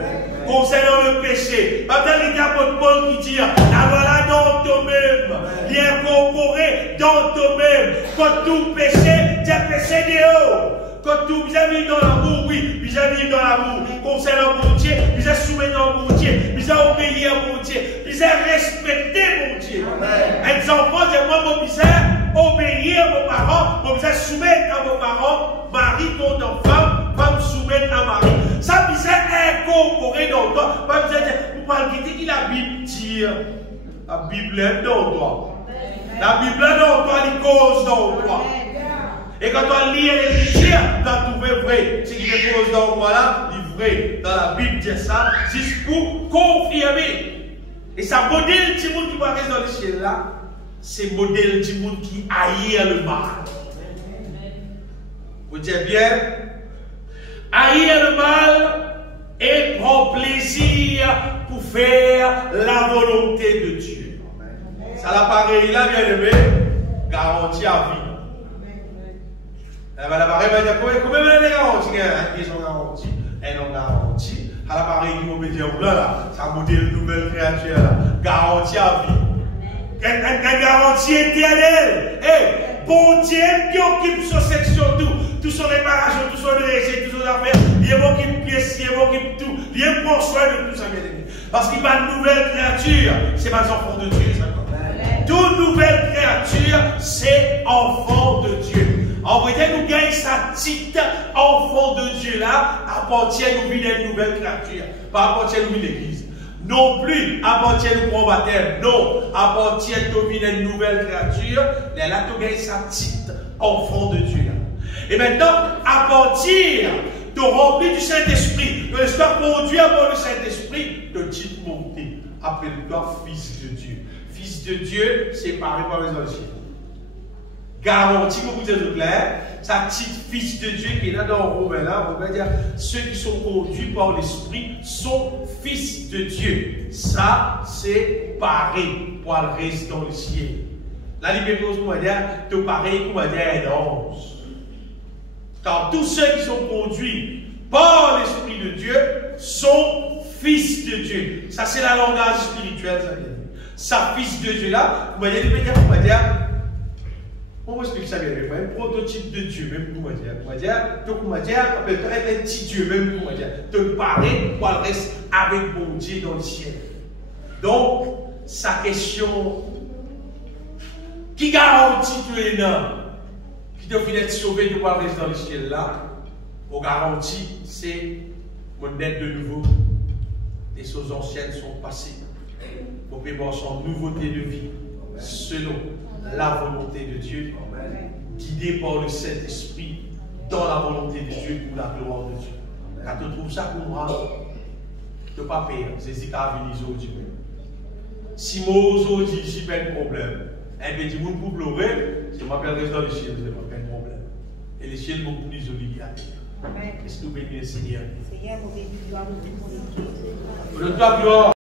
Concernant le péché. Pas bien les apôtres Paul qui dit, la loi là dans toi-même. Il est incorporé dans toi-même. Quand tout péché, tu as péché dehors. Quand tout vis-à-vis dans l'amour, oui, vis-à-vis dans l'amour, concernant mon Dieu, vous êtes soumis dans mon Dieu, vous êtes obéi à mon Dieu, vous êtes respecté mon Dieu. Les enfants, c'est moi, mon misère, obéir à vos parents, vous êtes soumettre à vos parents, mari contre femme, femme soumettre à mari. Ça, vous êtes incorporé dans toi. Vous êtes, vous parlez qui la Bible dit, la Bible est dans toi. La Bible est dans toi, elle cause dans toi. Et quand on lit l'Écriture, tu as trouvé vrai. Ce qui est cause dans moi là, il est vrai. Dans la Bible, dit ça, juste pour confirmer. Et ça modèle du monde qui va rester dans le ciel là, c'est modèle du monde qui haït le mal. Vous dites bien, haïr le mal et prend plaisir pour faire la volonté de Dieu. Ça l'appareil là, bien aimé, garantie à vie. L'appareil va dire combien de garanties? Ils ont garanti, elles ont garanti. À l'appareil qui va dire, là, ça a monté une nouvelle créature là. Garantie à vie. Une garantie éternelle. Bon Dieu qui occupe sa section tout son réparation, tout son récit, tout son affaire. Il occupe pièce, il occupe tout. Il prend soin de tout ça, bien aimé. Parce qu'il va une nouvelle créature, c'est pas enfant de Dieu, ça. Toute nouvelle créature, c'est enfant de Dieu. En vrai, nous gagnons sa petite enfant de Dieu là, appartient à nous d'une nouvelle créature, pas appartient à nous l'église. non plus à partir du grand baptême, non, à partir de une nouvelle créature, mais là, tu gagnes sa petite enfant de Dieu. Et maintenant, à partir de remplir du Saint-Esprit, de l'histoire conduit à bord du Saint-Esprit, de petite montée, appelle-toi fils de Dieu. Fils de Dieu, séparé par les anciens. Garantie, comme vous dites clair, sa petite fils de Dieu qui est là dans Romain, là, on va dire, ceux qui sont conduits par l'Esprit sont fils de Dieu. Ça, c'est pareil pour le reste dans le ciel. La liberté, on va dire, de pareil, on va dire, un ange. Car tous ceux qui sont conduits par l'Esprit de Dieu sont fils de Dieu. Ça, c'est la langage spirituel, ça veut dire. Ça, fils de Dieu, là, on va dire, on va expliquer ça bien, un prototype de Dieu, même nous, on va dire, un petit Dieu, même nous, on va dire, te parler, pour le reste, avec mon Dieu dans le ciel. Donc, sa question, qui garantit que les nains, qui doivent être sauvés de pouvoir rester dans le ciel là, on garantit, c'est mon aide de nouveau. Les choses anciennes sont passées. Pour pouvoir son nouveauté de vie, selon la volonté de Dieu, guidé par le Saint-Esprit, dans la volonté de Dieu pour la gloire de Dieu. Quand tu trouves ça pour moi, tu ne pas payer. C'est ce qu'a venu aujourd'hui. Si moi aujourd'hui, j'ai pas de problème, et bien, dis moi pour pleurer, je m'appelle dans le ciel, je n'ai pas de problème. Et le ciel est beaucoup plus joli à terre. Qu'est-ce que vous bénissez, Seigneur? Seigneur, vous bénissez, gloire, pour le gloire.